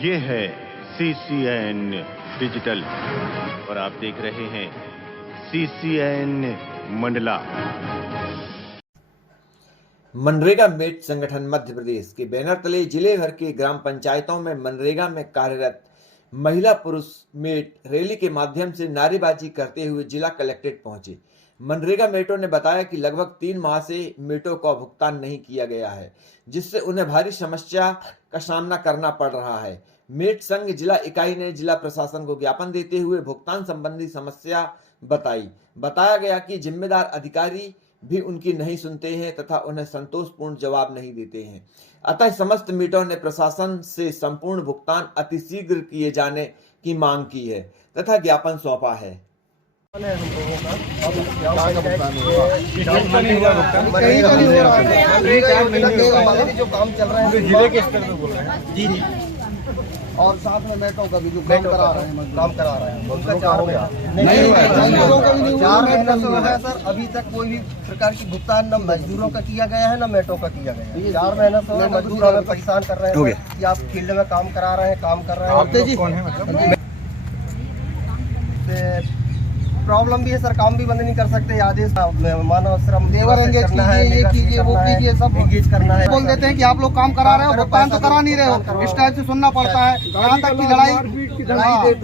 ये है CCN digital और आप देख रहे हैं CCN मंडला। मनरेगा मेट संगठन मध्य प्रदेश के बैनर तले जिले भर के ग्राम पंचायतों में मनरेगा में कार्यरत महिला पुरुष मेट रैली के माध्यम से नारेबाजी करते हुए जिला कलेक्ट्रेट पहुंचे। मनरेगा मेटों ने बताया कि लगभग 3 माह से मेटों का भुगतान नहीं किया गया है, जिससे उन्हें भारी समस्या का सामना करना पड़ रहा है। मेट संघ जिला इकाई ने जिला प्रशासन को ज्ञापन देते हुए भुगतान संबंधी समस्या बताया गया कि जिम्मेदार अधिकारी भी उनकी नहीं सुनते हैं तथा उन्हें संतोषपूर्ण जवाब नहीं देते हैं। अतः समस्त मेटों ने प्रशासन से संपूर्ण भुगतान अतिशीघ्र किए जाने की मांग की है तथा ज्ञापन सौंपा है। जो काम चल रहा है जिले के स्तर पे बोल रहे हैं जी और साथ में मेटों का भी जो काम करा रहे हैं उनका 4 महीना नहीं 4 महीना से है सर। अभी तक कोई भी प्रकार की भुगतान न मजदूरों का किया गया है न मेटों का किया गया है। 4 महीना से मजदूर हमें परेशान कर रहे हैं कि आप फील्ड में काम करा रहे हैं, काम कर रहे हैं। प्रॉब्लम भी है सर, काम भी बंद नहीं कर सकते। आदेश मानव श्रम करना है, ये कीजिए वो कीजिए, सब एंगेज करना है। बोल देते हैं कि आप लोग काम करा रहे हो, भुगतान तो करा नहीं रहे हो, इस टाइप से सुनना पड़ता है। यहाँ तक की लड़ाई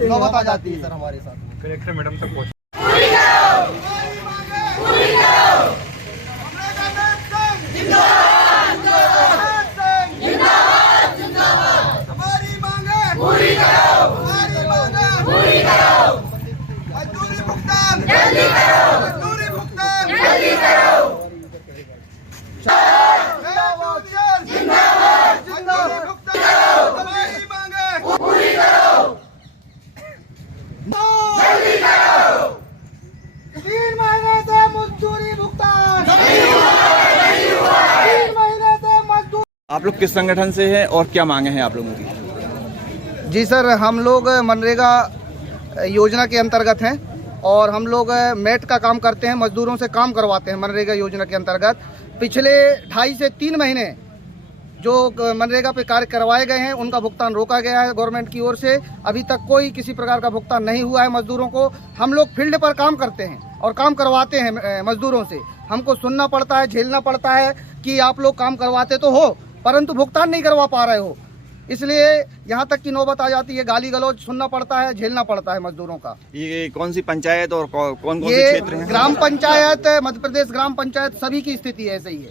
नौबत आ जाती है सर हमारे साथ। कलेक्टर मैडम तक पहुँच आप लोग किस संगठन से हैं और क्या मांगे हैं आप लोगों की? जी सर, हम लोग मनरेगा योजना के अंतर्गत हैं और हम लोग मेट का काम करते हैं, मजदूरों से काम करवाते हैं मनरेगा योजना के अंतर्गत। पिछले 2.5 से 3 महीने जो मनरेगा पे कार्य करवाए गए हैं उनका भुगतान रोका गया है गवर्नमेंट की ओर से। अभी तक कोई किसी प्रकार का भुगतान नहीं हुआ है मजदूरों को। हम लोग फील्ड पर काम करते हैं और काम करवाते हैं मजदूरों से। हमको सुनना पड़ता है, झेलना पड़ता है कि आप लोग काम करवाते तो हो परंतु भुगतान नहीं करवा पा रहे हो, इसलिए यहाँ तक की नौबत आ जाती है। गाली गलौज सुनना पड़ता है, झेलना पड़ता है मजदूरों का। ये कौन सी पंचायत और कौन से क्षेत्र हैं? ग्राम पंचायत, मध्य प्रदेश ग्राम पंचायत सभी की स्थिति ऐसे ही है।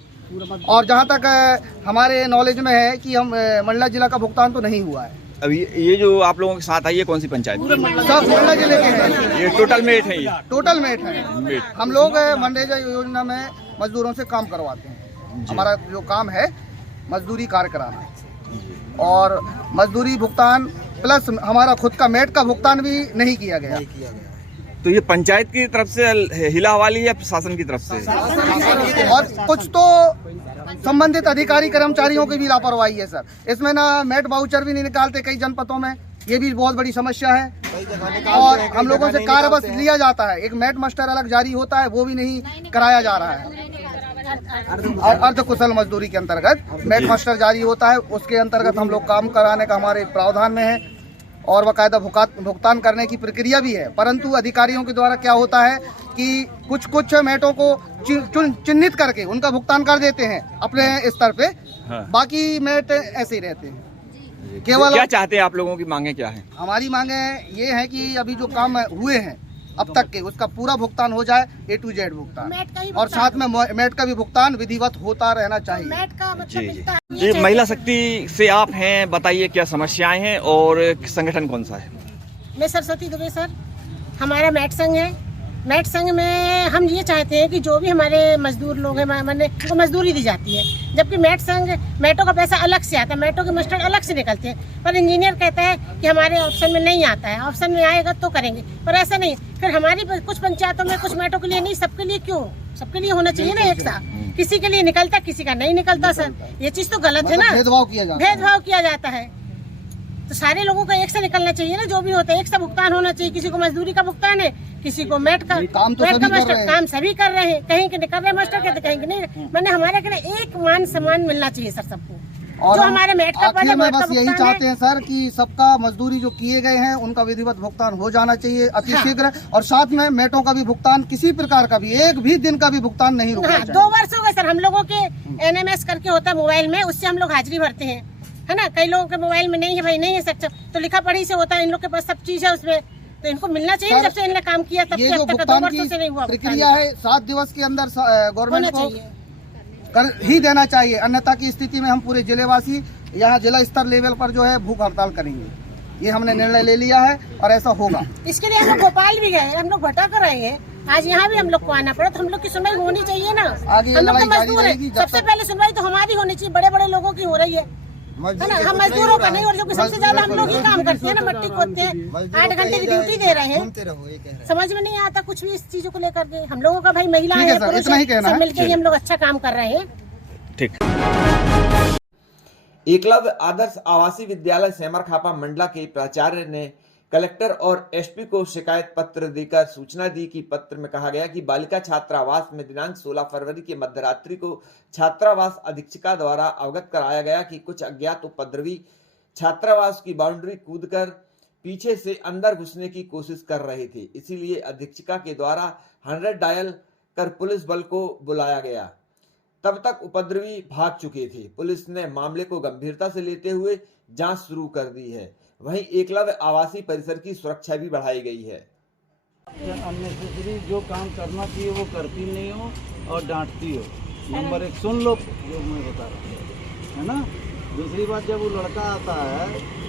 और जहाँ तक हमारे नॉलेज में है कि हम मंडला जिला का भुगतान तो नहीं हुआ है। अभी ये जो आप लोगों के साथ आई है कौन सी पंचायत? सब मंडला जिले के हैं। ये टोटल मेट है? ये टोटल मेट है। हम लोग मनरेगा योजना में मजदूरों से काम करवाते हैं। हमारा जो काम है मजदूरी कार्य कराना और मजदूरी भुगतान प्लस हमारा खुद का मेट का भुगतान भी नहीं किया गया। तो ये पंचायत की तरफ से हिला हवाली या प्रशासन की तरफ से? और कुछ तो संबंधित अधिकारी कर्मचारियों की भी लापरवाही है सर। इसमें ना मेट वाउचर भी नहीं निकालते कई जनपदों में, ये भी बहुत बड़ी समस्या है। और हम लोगों से कार्य बस लिया जाता है, एक मेट मास्टर अलग जारी होता है वो भी नहीं कराया जा रहा है। अर्ध कुशल मजदूरी के अंतर्गत मेट मास्टर जारी होता है, उसके अंतर्गत हम लोग काम कराने का हमारे प्रावधान में है और बाकायदा भुगतान करने की प्रक्रिया भी है। परंतु अधिकारियों के द्वारा क्या होता है कि कुछ मेटों को चिन्हित करके उनका भुगतान कर देते हैं अपने स्तर पे। हाँ। बाकी मेट ऐसे ही रहते हैं। केवल क्या चाहते हैं आप लोगों की मांगे क्या है? हमारी मांगे ये है कि अभी जो काम हुए हैं अब तक के उसका पूरा भुगतान हो जाए, A to Z भुगतान, और साथ में मेट का भी भुगतान विधिवत होता रहना चाहिए। मेट का मतलब जी, महिला शक्ति से आप हैं, बताइए क्या समस्याएं हैं और संगठन कौन सा है? मैं सरस्वती दुबे सर, हमारा मेट संघ है। मेट संघ में हम ये चाहते हैं कि जो भी हमारे मजदूर लोग हैं मैंने उनको मजदूरी दी जाती है, जबकि मेट संघ मेटों का पैसा अलग से आता है, मेटों के मास्टर अलग से निकलते हैं। पर इंजीनियर कहता है कि हमारे ऑप्शन में नहीं आता है, ऑप्शन में आएगा तो करेंगे, पर ऐसा नहीं। फिर हमारी कुछ पंचायतों में कुछ मेटों के लिए नहीं, सबके लिए क्यों? सबके लिए होना चाहिए ना एक साथ। किसी के लिए निकलता, किसी का नहीं निकलता सर, ये चीज तो गलत है ना। भेदभाव किया जाता है तो सारे लोगों का एक से निकलना चाहिए ना। जो भी होता है एक से भुगतान होना चाहिए। किसी को मजदूरी का भुगतान है, किसी को मेट का। काम तो सभी कर रहे हैं। काम सभी कर रहे हैं, कहीं के कर रहे हैं मास्टर के, कहीं के नहीं। मैंने हमारे के लिए एक मान सम्मान मिलना चाहिए सर सबको। और जो हमारे मेट का आखिर में बस यही भुगतान चाहते है। हैं सर कि सबका मजदूरी जो किए गए हैं उनका विधिवत भुगतान हो जाना चाहिए अतिशीघ्र, और साथ में मेटों का भी भुगतान, किसी प्रकार का भी एक भी दिन का भी भुगतान नहीं रुकना हाँ, चाहिए। 2 वर्ष हो गए सर हम लोगों के NMS करके होता है मोबाइल में, उससे हम लोग हाजिरी भरते हैं, है ना। कई लोगों के मोबाइल में नहीं है भाई, नहीं है सक्षम, तो लिखा पढ़ी से होता है, इन लोग के पास सब चीज है उसमें, तो इनको मिलना चाहिए। जब से इन्होंने काम किया तब ये से जो अब तक 2 भुगतान वर्षों की से नहीं हुआ प्रक्रिया है 7 दिवस के अंदर होना गवर्नमेंट को चाहिए। कर ही देना चाहिए, अन्यथा की स्थिति में हम पूरे जिलेवासी यहाँ जिला स्तर लेवल पर जो है भूख हड़ताल करेंगे। ये हमने निर्णय ले लिया है और ऐसा होगा। इसके लिए हम लोग भोपाल भी गए, हम लोग भटक कर आए हैं, आज यहाँ भी हम लोग को आना पड़ा, तो हम लोग की सुनवाई होनी चाहिए ना। आगे हम लोग तो लड़ाई जारी मजदूर है, रहेगी जब सबसे तक- पहले सुनवाई तो हमारी होनी चाहिए, बड़े बड़े लोगों की हो रही है ना। हम मजदूरों का नहीं, और जो सबसे ज्यादा हम लोग ही काम करते हैं ना, मट्टी खोदते हैं, 8 घंटे की ड्यूटी दे रहे हैं, समझ में नहीं आता कुछ भी इस चीजों को लेकर के। हम लोगों का भाई महिला ठीक है है, सर, पुरुष इतना ही है, कहना सब है। मिलकर ही हम लोग अच्छा काम कर रहे हैं। ठीक। एकलव्य आदर्श आवासीय विद्यालय सेमरखापा मंडला के प्राचार्य ने कलेक्टर और एसपी को शिकायत पत्र देकर सूचना दी कि पत्र में कहा गया कि बालिका छात्रावास में दिनांक 16 फरवरी की मध्यरात्रि को छात्रावास अधीक्षिका द्वारा अवगत कराया गया कि कुछ अज्ञात उपद्रवी छात्रावास की बाउंड्री कूदकर पीछे से अंदर घुसने की कोशिश कर रहे थे। इसीलिए अधीक्षिका के द्वारा 100 डायल कर पुलिस बल को बुलाया गया। तब तक उपद्रवी भाग चुके थे। पुलिस ने मामले को गंभीरता से लेते हुए जांच शुरू कर दी है। वहीं एकलव्य आवासीय परिसर की सुरक्षा भी बढ़ाई गई है। अननेसेसरी जो काम करना चाहिए वो करती नहीं हो और डांटती हो। नंबर 1 सुन लो जो मैं बता रहा हूँ, है ना। दूसरी बात, जब वो लड़का आता है,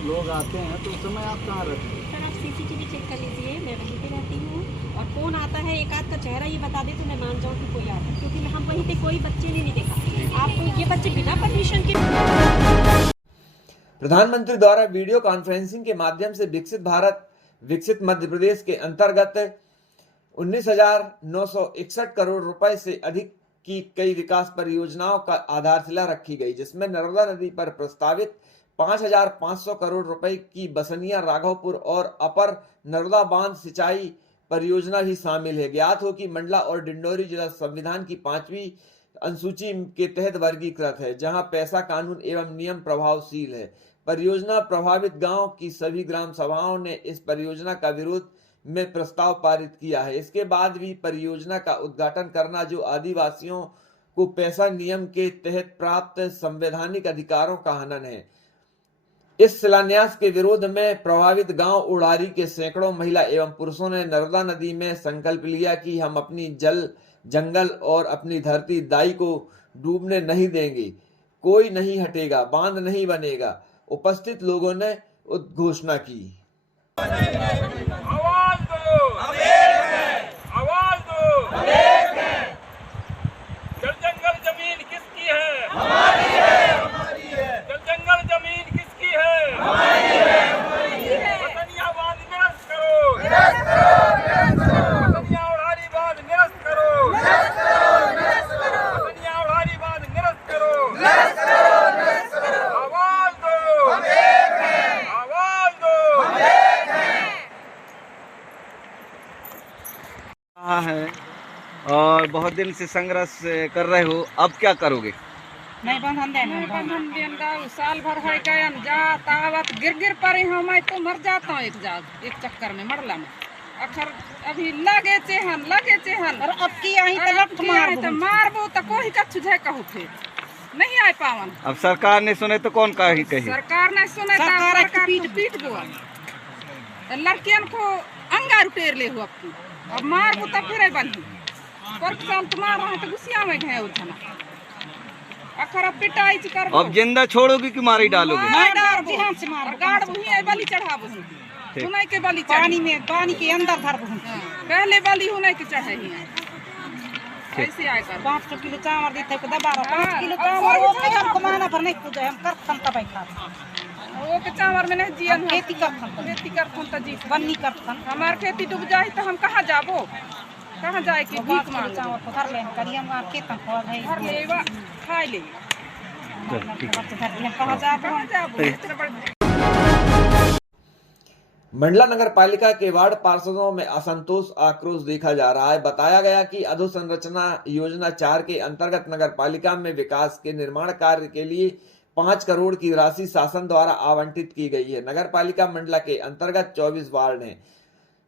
लोग आते हैं, तो उस समय आप कहाँ रहते हो? सर आप CCTV चेक कर लीजिए, मैं वहीं पे रहती हूँ, और कौन आता है एक आध का चेहरा ये बता दे तो मैं मान जाऊँ कि कोई आता है, क्योंकि हम वहीं पे कोई बच्चे नहीं देखा। आप ये बच्चे बिना परमिशन के। प्रधानमंत्री द्वारा वीडियो कॉन्फ्रेंसिंग के माध्यम से विकसित भारत विकसित मध्य प्रदेश के अंतर्गत 19,961 करोड़ रुपए से अधिक की कई विकास परियोजनाओं का आधारशिला रखी गई, जिसमें नर्मदा नदी पर प्रस्तावित 5,500 करोड़ रुपए की बसनिया राघवपुर और अपर नर्मदा बांध सिंचाई परियोजना भी शामिल है। ज्ञात हो कि मंडला और डिंडोरी जिला संविधान की 5वीं अनुसूची के तहत वर्गीकृत है, जहां पैसा कानून एवं नियम प्रभावशील है। परियोजना प्रभावित गांव की सभी ग्राम सभाओं ने इस परियोजना का विरोध में प्रस्ताव पारित किया है। इसके बाद भी परियोजना का उद्घाटन करना जो आदिवासियों को पैसा नियम के तहत प्राप्त संवैधानिक अधिकारों का हनन है। इस शिलान्यास के विरोध में प्रभावित गांव उड़ारी के सैकड़ों महिला एवं पुरुषों ने नर्मदा नदी में संकल्प लिया कि हम अपनी जल जंगल और अपनी धरती दाई को डूबने नहीं देंगे, कोई नहीं हटेगा, बांध नहीं बनेगा। उपस्थित लोगों ने उद्घोषणा की। आवाज दो, हम एक हैं। आवाज दो, हम एक हैं। जल जंगल जमीन किसकी है? हमारी है, हमारी है। जल जंगल जमीन किसकी है? हमारी है, हमारी है। बसनिया बांध निरस्त करो, निरस्त करो, निरस्त करो। बसनिया उड़ारी बांध निरस्त करो, निरस्त करो, निरस्त करो। बसनिया उड़ारी बांध निरस्त करो, निरस्त करो, निरस्त करो। आवाज दो, हम एक हैं। आवाज दो, हम एक हैं। कहा है और बहुत दिन से संघर्ष कर रहे हो, अब क्या करोगे? नहीं बंधन देना साल भर है गया जा तावत गिर पड़े हम, मैं तो मर जाता हूँ एक चक्कर में मरला में। अखर अभी लगे चेहन और अब की आई तो मारबो तो कोई का छुझे कहू थे नहीं आ पावन। अब सरकार ने सुने तो कौन कही? सरकार ने सुने तो सरकार पीट गो लड़कियन को अंगार उटेर ले हो अब मारबो तो फिर बनी पर साल तुम्हारा है तो गुस्सा में गए उठना अखर पिटाई कर। अब जिंदा छोड़ोगे कि मारी डालोगे? गाड़ बुही बलि चढ़ाबो सुनाई के बलि पानी के अंदर धर पहले बलि हुनाई के चढ़े ऐसे आए कर 5 किलो चावल देते को दबा 5 किलो चावल वो के हम कमाना पर नहीं पूजा हम कर खंता भाई खा वो के चावल में नहीं जियन खेती कर खंता जी बन्नी कर खन हमार खेती डूब जाए तो हम कहां जाबो कहां जाए कि भीख मांग चावल को धर ले करिया मार के तक हो गई धर लेवा खा ले कहां जाबो। मंडला नगर पालिका के वार्ड पार्षदों में असंतोष आक्रोश देखा जा रहा है। बताया गया कि अधोसंरचना योजना 4 के अंतर्गत नगर पालिका में विकास के निर्माण कार्य के लिए 5 करोड़ की राशि शासन द्वारा आवंटित की गई है। नगर पालिका मंडला के अंतर्गत 24 वार्ड हैं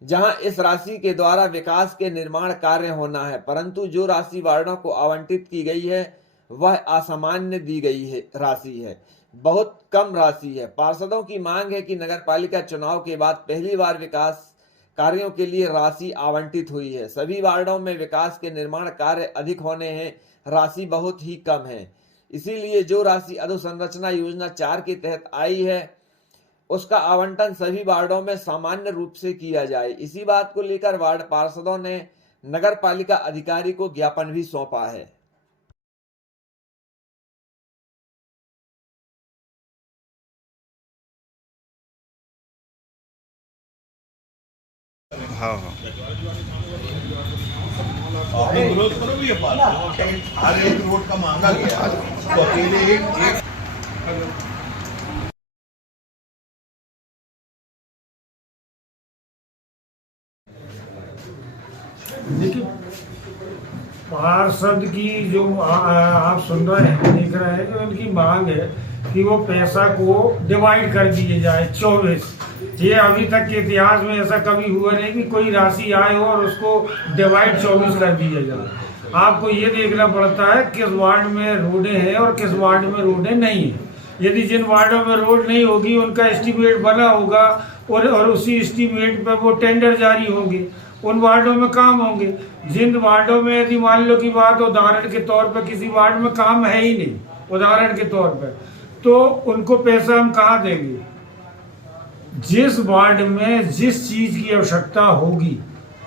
जहां इस राशि के द्वारा विकास के निर्माण कार्य होना है, परंतु जो राशि वार्डों को आवंटित की गई है वह असामान्य दी गई है राशि है, बहुत कम राशि है। पार्षदों की मांग है कि नगर पालिका चुनाव के बाद पहली बार विकास कार्यों के लिए राशि आवंटित हुई है। सभी वार्डों में विकास के निर्माण कार्य अधिक होने हैं, राशि बहुत ही कम है। इसीलिए जो राशि अधोसंरचना योजना 4 के तहत आई है उसका आवंटन सभी वार्डों में सामान्य रूप से किया जाए। इसी बात को लेकर वार्ड पार्षदों ने नगर पालिका अधिकारी को ज्ञापन भी सौंपा है। हाँ आपने विरोध करो भी हर एक रोड का मांगा गया तो अकेले एक देखिए पार्षद की जो आप सुन रहे हैं, देख रहे हैं कि उनकी मांग है कि वो पैसा को डिवाइड कर दिए जाए 24। ये अभी तक के इतिहास में ऐसा कभी हुआ नहीं कि कोई राशि आए हो और उसको डिवाइड 24 कर दिया जाए। आपको ये देखना पड़ता है किस वार्ड में रोडें हैं और किस वार्ड में रोडें नहीं हैं। यदि जिन वार्डों में रोड नहीं होगी उनका एस्टीमेट बना होगा और उसी एस्टीमेट पर वो टेंडर जारी होंगे, उन वार्डों में काम होंगे। जिन वार्डों में यदि मान लो की बात उदाहरण के तौर पर किसी वार्ड में काम है ही नहीं, उदाहरण के तौर पर, तो उनको पैसा हम कहाँ देंगे? जिस वार्ड में जिस चीज की आवश्यकता होगी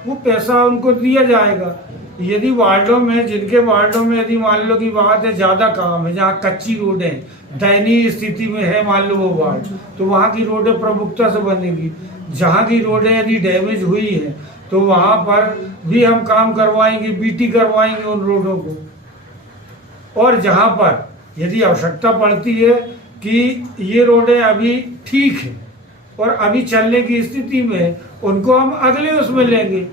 वो पैसा उनको दिया जाएगा। यदि वार्डों में, जिनके वार्डों में यदि मान लो की बात है ज्यादा काम है, जहाँ कच्ची रोडें दयनीय स्थिति में है मान लो वो वार्ड, तो वहाँ की रोडें प्रमुखता से बनेगी। जहाँ की रोडें यदि डैमेज हुई है तो वहाँ पर भी हम काम करवाएंगे, बीटी करवाएंगे उन रोडों को। और जहाँ पर यदि आवश्यकता पड़ती है कि ये रोडें अभी ठीक है और अभी चलने की स्थिति में, उनको हम अगले उसमें लेंगे।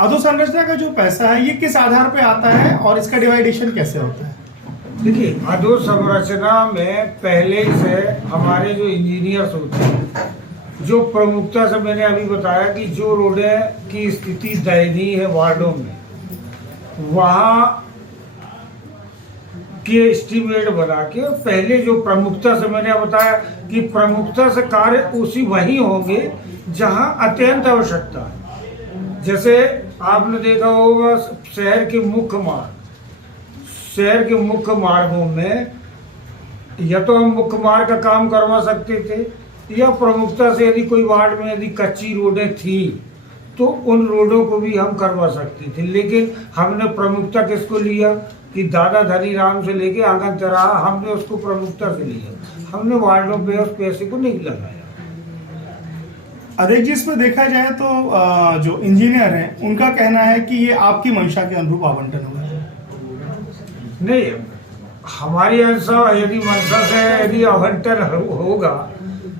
अधोसंरचना का जो पैसा है ये किस आधार पे आता है और इसका डिवाइडेशन कैसे होता है? देखिए अधोसंरचना में पहले से हमारे जो इंजीनियर्स होते हैं, जो प्रमुखता से मैंने अभी बताया कि जो रोडें की स्थिति दयनीय है वार्डों में, वहाँ के एस्टीमेट बना के पहले जो प्रमुखता से मैंने बताया कि प्रमुखता से कार्य उसी वहीं होंगे जहां अत्यंत आवश्यकता है। जैसे आपने देखा होगा शहर के मुख्य मार्गों में या तो हम मुख्य मार्ग का काम करवा सकते थे या प्रमुखता से यदि कोई वार्ड में यदि कच्ची रोडें थी तो उन रोडों को भी हम करवा सकते थे। लेकिन हमने प्रमुखता किसको लिया कि दादा धनी राम से लेके आंगन चौराहा, हमने उसको प्रमुखता से लिया, हमने वार्डों पे उस पैसे को नहीं लगाया। अध्यक्ष जी, इसमें देखा जाए तो जो इंजीनियर हैं उनका कहना है कि ये आपकी मंशा के अनुरूप आवंटन हुआ है। नहीं, हमारी यदि मंशा से यदि आवंटन होगा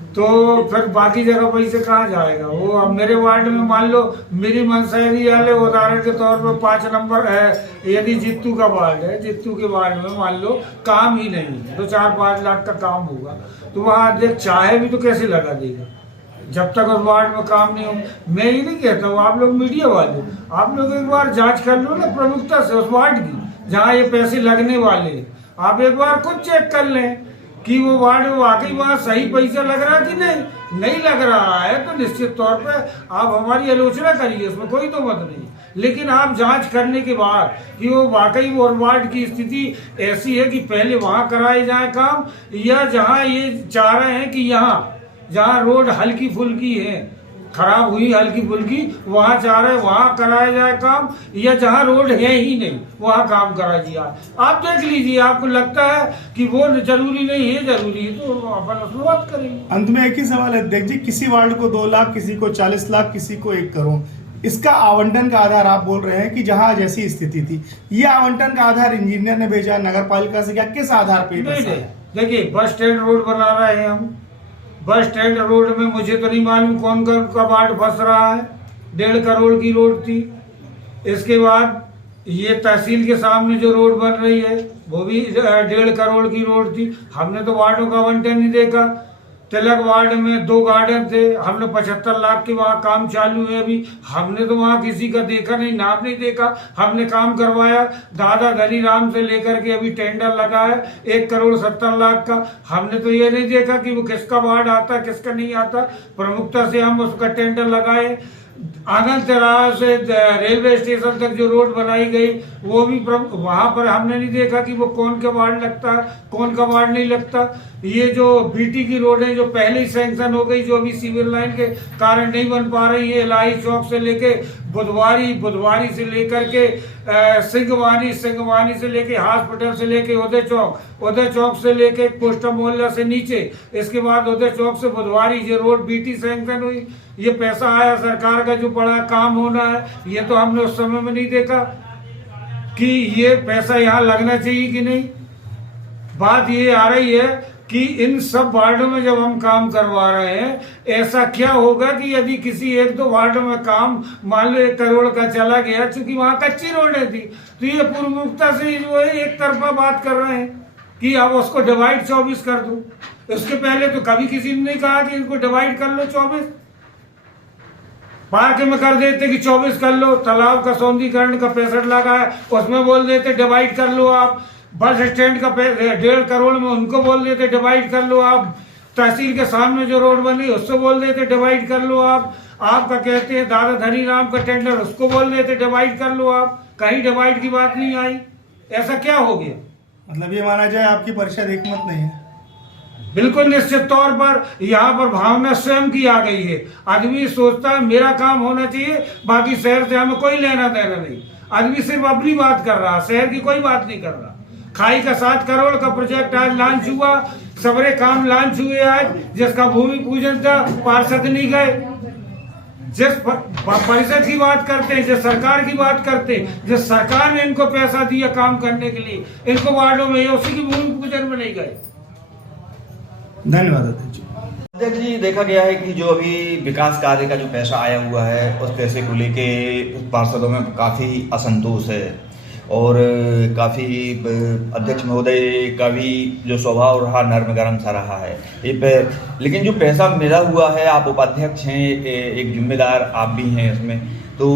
तो फिर बाकी जगह पैसे कहाँ जाएगा? वो अब मेरे वार्ड में मान लो मेरी मंशा यदि आले, उदाहरण के तौर पर 5 नंबर है, यदि जित्तू का वार्ड है, जित्तू के वार्ड में मान लो काम ही नहीं है, तो 4-5 लाख का काम होगा, तो वहाँ अध्यक्ष चाहे भी तो कैसे लगा देगा जब तक उस वार्ड में काम नहीं हो। मैं ये नहीं कहता हूँ, आप लोग मीडिया वाले, आप लोग एक बार जाँच कर लो ना प्रमुखता से उस वार्ड की जहाँ ये पैसे लगने वाले, आप एक बार खुद चेक कर लें कि वो वार्ड वाकई वहाँ सही पैसा लग रहा कि नहीं लग रहा है, तो निश्चित तौर पर आप हमारी आलोचना करिए, उसमें कोई तो मत नहीं। लेकिन आप जांच करने के बाद कि वो वाकई वो वार्ड की स्थिति ऐसी है कि पहले वहाँ कराए जाए काम, या जहाँ ये चाह रहे हैं कि यहाँ जहाँ रोड हल्की फुल्की है, खराब हुई हल्की फुल्की, वहाँ चाह रहे वहाँ कराया जाए काम, या जहाँ रोड है ही नहीं वहाँ काम करा दिया। आप देख लीजिए, आपको लगता है कि वो जरूरी नहीं है, जरूरी है तो अपन उसमें बात करेंगे। अंत में एक ही सवाल है अध्यक्ष जी, किसी वार्ड को 2 लाख, किसी को 40 लाख, किसी को 1 करोड़, इसका आवंटन का आधार आप बोल रहे हैं कि जहाँ जैसी स्थिति थी, ये आवंटन का आधार इंजीनियर ने भेजा नगर पालिका से, क्या किस आधार पे? देखिए बस स्टैंड रोड बना रहे हैं हम, बस स्टैंड रोड में मुझे तो नहीं मालूम कौन का वार्ड फंस रहा है, 1.5 करोड़ की रोड थी। इसके बाद ये तहसील के सामने जो रोड बन रही है वो भी 1.5 करोड़ की रोड थी। हमने तो वार्डों का आवंटन नहीं देखा। तिलक वार्ड में 2 गार्डन थे, हमने 75 लाख के वहाँ काम चालू है अभी। हमने तो वहाँ किसी का देखा नहीं, नाम नहीं देखा। हमने काम करवाया दादा धनी राम से लेकर के अभी टेंडर लगा है 1 करोड़ 70 लाख का। हमने तो ये नहीं देखा कि वो किसका वार्ड आता है किसका नहीं आता। प्रमुखता से हम उसका टेंडर लगाए। आनंद राह से रेलवे स्टेशन तक जो रोड बनाई गई वो भी वहां पर हमने नहीं देखा कि वो कौन का वार्ड लगता है कौन का वार्ड नहीं लगता। ये जो बीटी की रोड है जो पहले ही सैंक्शन हो गई, जो अभी सिविल लाइन के कारण नहीं बन पा रही है, इलाही चौक से लेके बुधवारी से लेकर के सिंगवानी से लेके हॉस्पिटल से लेके उदय चौक से लेके पोस्टा मोहल्ला से नीचे, इसके बाद उदय चौक से बुधवारी ये रोड बीटी सैंक्शन हुई। ये पैसा आया सरकार का जो बड़ा काम होना है, ये तो हमने उस समय में नहीं देखा कि ये पैसा यहाँ लगना चाहिए कि नहीं। बात ये आ रही है कि इन सब वार्डों में जब हम काम करवा रहे हैं, ऐसा क्या होगा कि यदि किसी 1-2 वार्डों में काम मान लो 1 करोड़ का चला गया, चूंकि वहां कच्ची रोडें थी, तो ये पूर्वमुखता से जो है एक तरफा बात कर रहे हैं कि अब उसको डिवाइड 24 कर दो। उसके पहले तो कभी किसी ने नहीं कहा कि इनको डिवाइड कर लो 24। पार्क में कर देते कि 24 कर लो। तालाब का सौंदर्यीकरण का 65 लाख है, उसमें बोल देते डिवाइड कर लो आप। बस स्टैंड का 1.5 करोड़ में उनको बोल देते डिवाइड कर लो आप। तहसील के सामने जो रोड बनी उसको बोल देते डिवाइड कर लो आप। आपका कहते हैं दादा धनी राम का टेंडर, उसको बोल देते डिवाइड कर लो आप। कहीं डिवाइड की बात नहीं आई। ऐसा क्या हो गया? मतलब ये माना जाए आपकी परिषद एकमत नहीं है। बिल्कुल निश्चित तौर पर यहाँ पर भावना स्वयं की आ गई है। आदमी सोचता है मेरा काम होना चाहिए, बाकी शहर से हमें कोई लेना देना नहीं। आदमी सिर्फ अपनी बात कर रहा, शहर की कोई बात नहीं कर रहा। खाई का 7 करोड़ का प्रोजेक्ट आज लॉन्च हुआ, सबरे काम लॉन्च हुए आज, जिसका भूमि पूजन था, पार्षद नहीं गए। जिस परिषद की बात करते हैं, जिस सरकार की बात करते हैं, जिस सरकार ने इनको पैसा दिया काम करने के लिए, इनको वार्डों में उसी की भूमि पूजन में नहीं गए। धन्यवाद अध्यक्ष जी। देखा गया है कि जो अभी विकास कार्य का जो पैसा आया हुआ है, उस पैसे को लेके पार्षदों में काफ़ी असंतोष है और काफ़ी अध्यक्ष महोदय का भी जो स्वभाव रहा नर्म गरम सा रहा है लेकिन जो पैसा मिला हुआ है, आप उपाध्यक्ष हैं, एक जिम्मेदार आप भी हैं इसमें, तो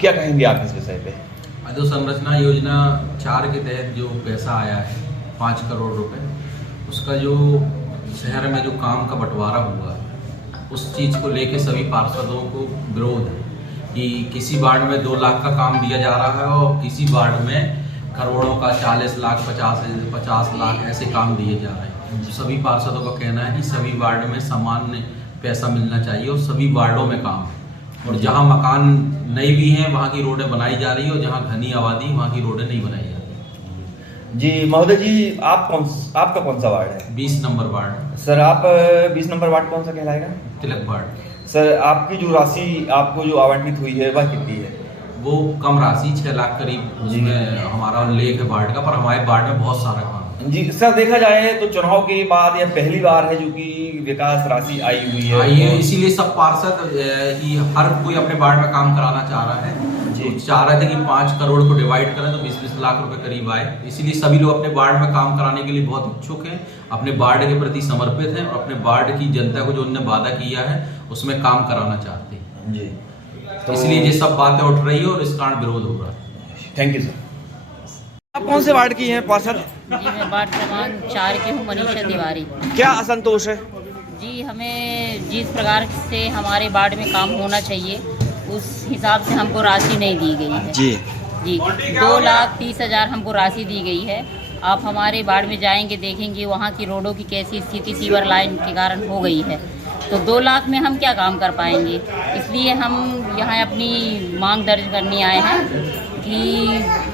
क्या कहेंगे आप इस विषय पे? अधोसंरचना योजना 4 के तहत जो पैसा आया है 5 करोड़ रुपए, उसका जो शहर में जो काम का बंटवारा हुआ उस चीज़ को लेके सभी पार्षदों को विरोध है कि किसी वार्ड में 2 लाख का काम दिया जा रहा है और किसी वार्ड में करोड़ों का 40 लाख 50 लाख ऐसे काम दिए जा रहे हैं। सभी पार्षदों का कहना है कि सभी वार्ड में समान पैसा मिलना चाहिए और सभी वार्डों में काम है। और जहाँ मकान नई भी हैं वहाँ की रोडें बनाई जा रही है और जहाँ घनी आबादी वहाँ की रोडें नहीं बनाई जा रही। जी महोदय जी, आपका कौन सा वार्ड है? 20 नंबर वार्ड। सर आप 20 नंबर वार्ड कौन सा कहलाएगा? तिलक वार्ड। सर आपकी जो राशि आपको जो आवंटित हुई है वह कितनी है? वो कम राशि 6 लाख करीब उसमें हमारा उल्लेख है वार्ड का, पर हमारे वार्ड में बहुत सारा काम है। जी सर, देखा जाए तो चुनाव के बाद यह पहली बार है जो कि विकास राशि आई हुई है। इसीलिए सब पार्षद कि हर कोई अपने वार्ड में काम कराना चाह रहा है। चाह रहे थे कि 5 करोड़ को डिवाइड करें तो 20-20 लाख रुपए करीब आए। इसीलिए सभी लोग अपने वार्ड में काम कराने के लिए बहुत इच्छुक हैं, अपने वार्ड के प्रति समर्पित हैं और अपने वार्ड की जनता को जो उन्होंने वादा किया है उसमें काम कराना चाहते हैं जी। तो इसलिए ये सब बातें उठ रही है और इस कारण विरोध हो रहा है। Thank you sir. आप कौन से वार्ड की हैं पार्षद? जी मैं वार्ड क्रमांक 4 की हूँ, मनीषा तिवारी। क्या असंतोष है? जी हमें जिस प्रकार से हमारे वार्ड में काम होना चाहिए उस हिसाब से हमको राशि नहीं दी गई है। जी 2,30,000 हमको राशि दी गई है। आप हमारे वार्ड में जाएंगे देखेंगे वहाँ की रोडों की कैसी स्थिति सीवर लाइन के कारण हो गई है, तो 2 लाख में हम क्या काम कर पाएंगे। इसलिए हम यहाँ अपनी मांग दर्ज करने आए हैं कि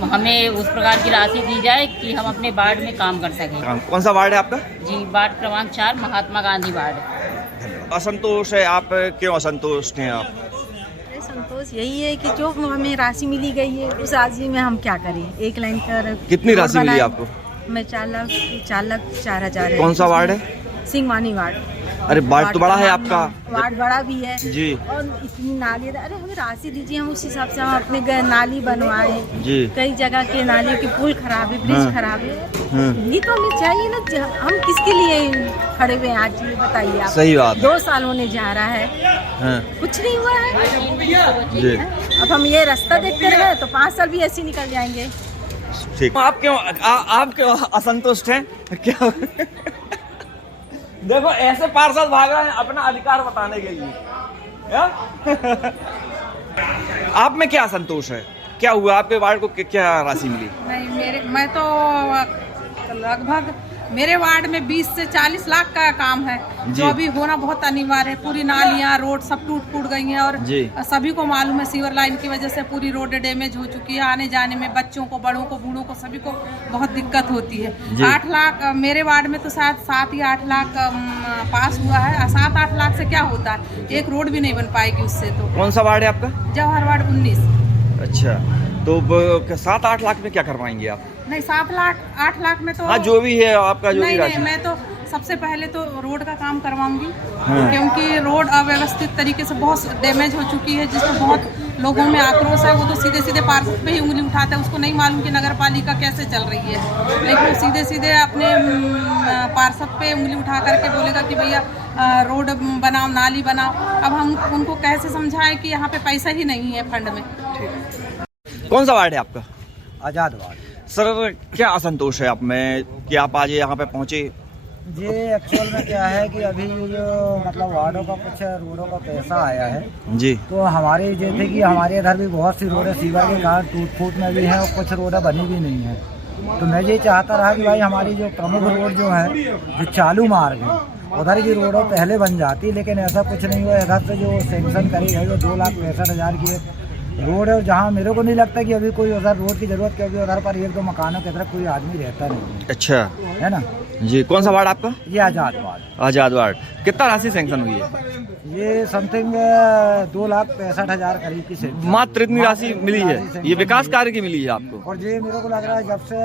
हमें उस प्रकार की राशि दी जाए कि हम अपने वार्ड में काम कर सकें। कौन सा वार्ड है आपका? जी वार्ड क्रमांक 4 महात्मा गांधी वार्ड। असंतोष है आप, क्यों असंतुष्ट हैं आप? संतोष यही है कि जो हमें राशि मिली गई है उस राशि में हम क्या करें। 1 लाइन कर कितनी राशि मिली आपको? मैं 4 लाख 4,04,000 है। कौन सा वार्ड है? सिंगवानी वार्ड। अरे वार्ड तो बड़ा है आपका। वार्ड बड़ा भी है जी। और इतनी नाली, अरे हमें राशि दीजिए, हम उस हिसाब से हम अपने नाली बनवाए जी। कई जगह के नालियों के पुल खराब है, ब्रिज खराब है, ये तो हमें चाहिए ना। हम किसके लिए खड़े हुए हैं आज, ये बताइए आप। सही बात। 2 साल होने जा रहा है, कुछ नहीं हुआ है जी। अब हम ये रास्ता देखते रहे तो 5 साल भी ऐसे निकल जाएंगे। ठीक। आप क्यों असंतुष्ट हैं क्या? देखो ऐसे पार्षद भाग रहे हैं अपना अधिकार बताने के लिए। आप में क्या असंतोष है? क्या हुआ आपके वार्ड को, क्या राशि मिली? नहीं, मैं तो लगभग मेरे वार्ड में 20 से 40 लाख का काम है, जो अभी होना बहुत अनिवार्य है। पूरी नालियां, रोड सब टूट गई हैं और सभी को मालूम है सीवर लाइन की वजह से पूरी रोड डैमेज हो चुकी है। आने जाने में बच्चों को, बड़ों को, बूढ़ों को, सभी को बहुत दिक्कत होती है। 8 लाख मेरे वार्ड में तो शायद 7 या 8 लाख पास हुआ है। 7-8 लाख से क्या होता है, एक रोड भी नहीं बन पाएगी उससे। तो कौन सा वार्ड है आपका? जवाहर वार्ड 19। अच्छा, तो 7-8 लाख में क्या करवाएंगे आप? नहीं, 7-8 लाख में तो हाँ, जो भी है आपका जो नहीं, मैं तो सबसे पहले तो रोड का काम करवाऊंगी, क्योंकि रोड अव्यवस्थित तरीके से बहुत डैमेज हो चुकी है, जिसमें बहुत लोगों में आक्रोश है। वो तो सीधे पार्षद पे ही उंगली उठाता है, उसको नहीं मालूम कि नगर पालिका कैसे चल रही है, लेकिन वो सीधे अपने पार्षद पे उंगली उठा करके बोलेगा कि भैया रोड बनाओ, नाली बनाओ। अब हम उनको कैसे समझाएं कि यहाँ पे पैसा ही नहीं है फंड में। कौन सा वार्ड है आपका? आजाद वार्ड। सर, क्या असंतोष है आप में कि आप आज यहाँ पे पहुँचे? ये एक्चुअल में क्या है कि अभी जो मतलब वार्डों का कुछ रोडों का पैसा आया है जी, तो हमारे जैसे कि हमारे इधर भी बहुत सी रोडें सीवर के कारण टूट फूट में भी हैं और कुछ रोडें बनी भी नहीं है। तो मैं ये चाहता रहा कि भाई हमारी जो प्रमुख रोड जो है, जो चालू मार्ग है, उधर की रोडों पहले बन जाती, लेकिन ऐसा कुछ नहीं हुआ। इधर से जो सैंक्शन करी है वो 2,65,000 की रोड है, जहाँ मेरे को नहीं लगता कि अभी कोई उधर रोड की जरूरत, क्योंकि उधर पर 1-2 मकानों की तरफ कोई आदमी रहता नहीं। अच्छा, है ना जी। कौन सा वार्ड आपका? ये आजाद वार्ड। आजाद वार्ड। कितना राशि सैंक्शन हुई है? ये समथिंग 2,65,000 करीब की से मात्र इतनी राशि मिली है। ये विकास कार्य की मिली है आपको? और ये मेरे को लग रहा है जब से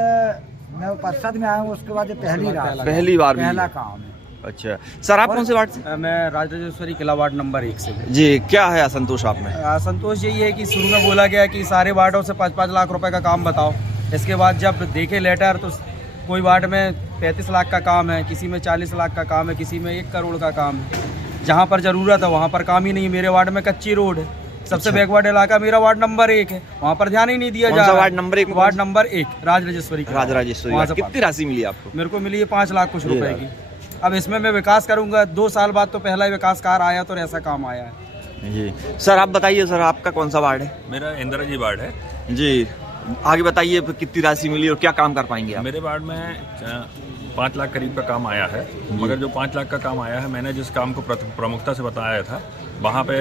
मैं पार्षद में आया हूँ उसके बाद पहली बार पहला काम है। अच्छा सर, आप कौन से वार्ड से? मैं राजराजेश्वरी किला वार्ड नंबर 1 से। जी, क्या है असंतोष आप में? असंतोष यही है कि शुरू में बोला गया कि सारे वार्डों से 5-5 लाख रुपए का काम बताओ। इसके बाद जब देखे लेटर तो कोई वार्ड में 35 लाख का काम है, किसी में 40 लाख का काम है, किसी में 1 करोड़ का काम है। जहाँ पर ज़रूरत है वहाँ पर काम ही नहीं। मेरे वार्ड में कच्ची रोड है, सबसे बैकवर्ड इलाका मेरा वार्ड नंबर 1 है, वहाँ पर ध्यान ही नहीं दिया जा रहा। Ward number 1? Ward number 1 Rajarajeshwari. कितनी राशि मिली आपको? मेरे को मिली है 5 लाख कुछ रुपए की। अब इसमें मैं विकास करूंगा। 2 साल बाद तो पहला ही विकास कार्य आया तो ऐसा काम आया है जी। सर आप बताइए, सर आपका कौन सा वार्ड है? मेरा इंदिरा जी वार्ड है जी। आगे बताइए कितनी राशि मिली और क्या काम कर पाएंगे आप? मेरे वार्ड में 5 लाख करीब का काम आया है, मगर जो 5 लाख का काम आया है, मैंने जिस काम को प्रमुखता से बताया था, वहाँ पे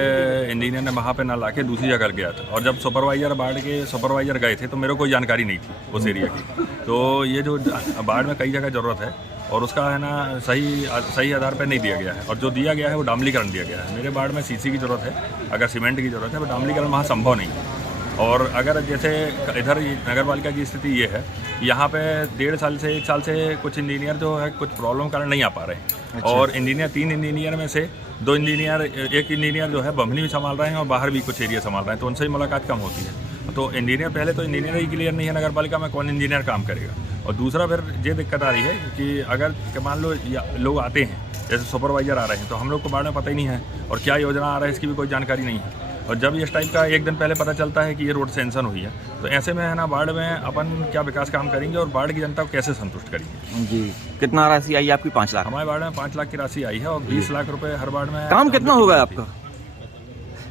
इंजीनियर ने वहाँ पे ना लाके दूसरी जगह गया था। और जब सुपरवाइजर वार्ड के सुपरवाइजर गए थे तो मेरे को कोई जानकारी नहीं थी उस एरिया की। तो ये जो वार्ड में कई जगह ज़रूरत है और उसका है ना सही आधार पर नहीं दिया गया है, और जो दिया गया है वो डामलीकरण दिया गया है। मेरे वार्ड में सीसी की ज़रूरत है, अगर सीमेंट की ज़रूरत है, तो डामलीकरण वहाँ संभव नहीं है। और अगर जैसे इधर नगर पालिका की स्थिति ये है, यहाँ पे 1.5 साल से 1 साल से कुछ इंजीनियर जो है कुछ प्रॉब्लम कारण नहीं आ पा रहे हैं। अच्छा। और इंजीनियर 3 इंजीनियर में से 2 इंजीनियर, 1 इंजीनियर जो है बमनी भी संभाल रहे हैं और बाहर भी कुछ एरिया संभाल रहे हैं, तो उनसे ही मुलाकात कम होती है। तो इंजीनियर पहले तो इंजीनियर ही क्लियर नहीं है नगर पालिका में, कौन इंजीनियर काम करेगा। और दूसरा फिर ये दिक्कत आ रही है कि अगर मान लो लोग आते हैं, जैसे सुपरवाइजर आ रहे हैं, तो हम लोग को बारे में पता ही नहीं है और क्या योजना आ रहा है इसकी भी कोई जानकारी नहीं है। और जब इस टाइप का 1 दिन पहले पता चलता है कि ये रोड सैंक्शन हुई है, तो ऐसे में है ना वार्ड में अपन क्या विकास काम करेंगे और वार्ड की जनता को कैसे संतुष्ट करेंगे जी। कितना राशि आई आपकी? 5 लाख। हमारे वार्ड में 5 लाख की राशि आई है और 20 लाख रुपए हर वार्ड में। काम कितना होगा आपका?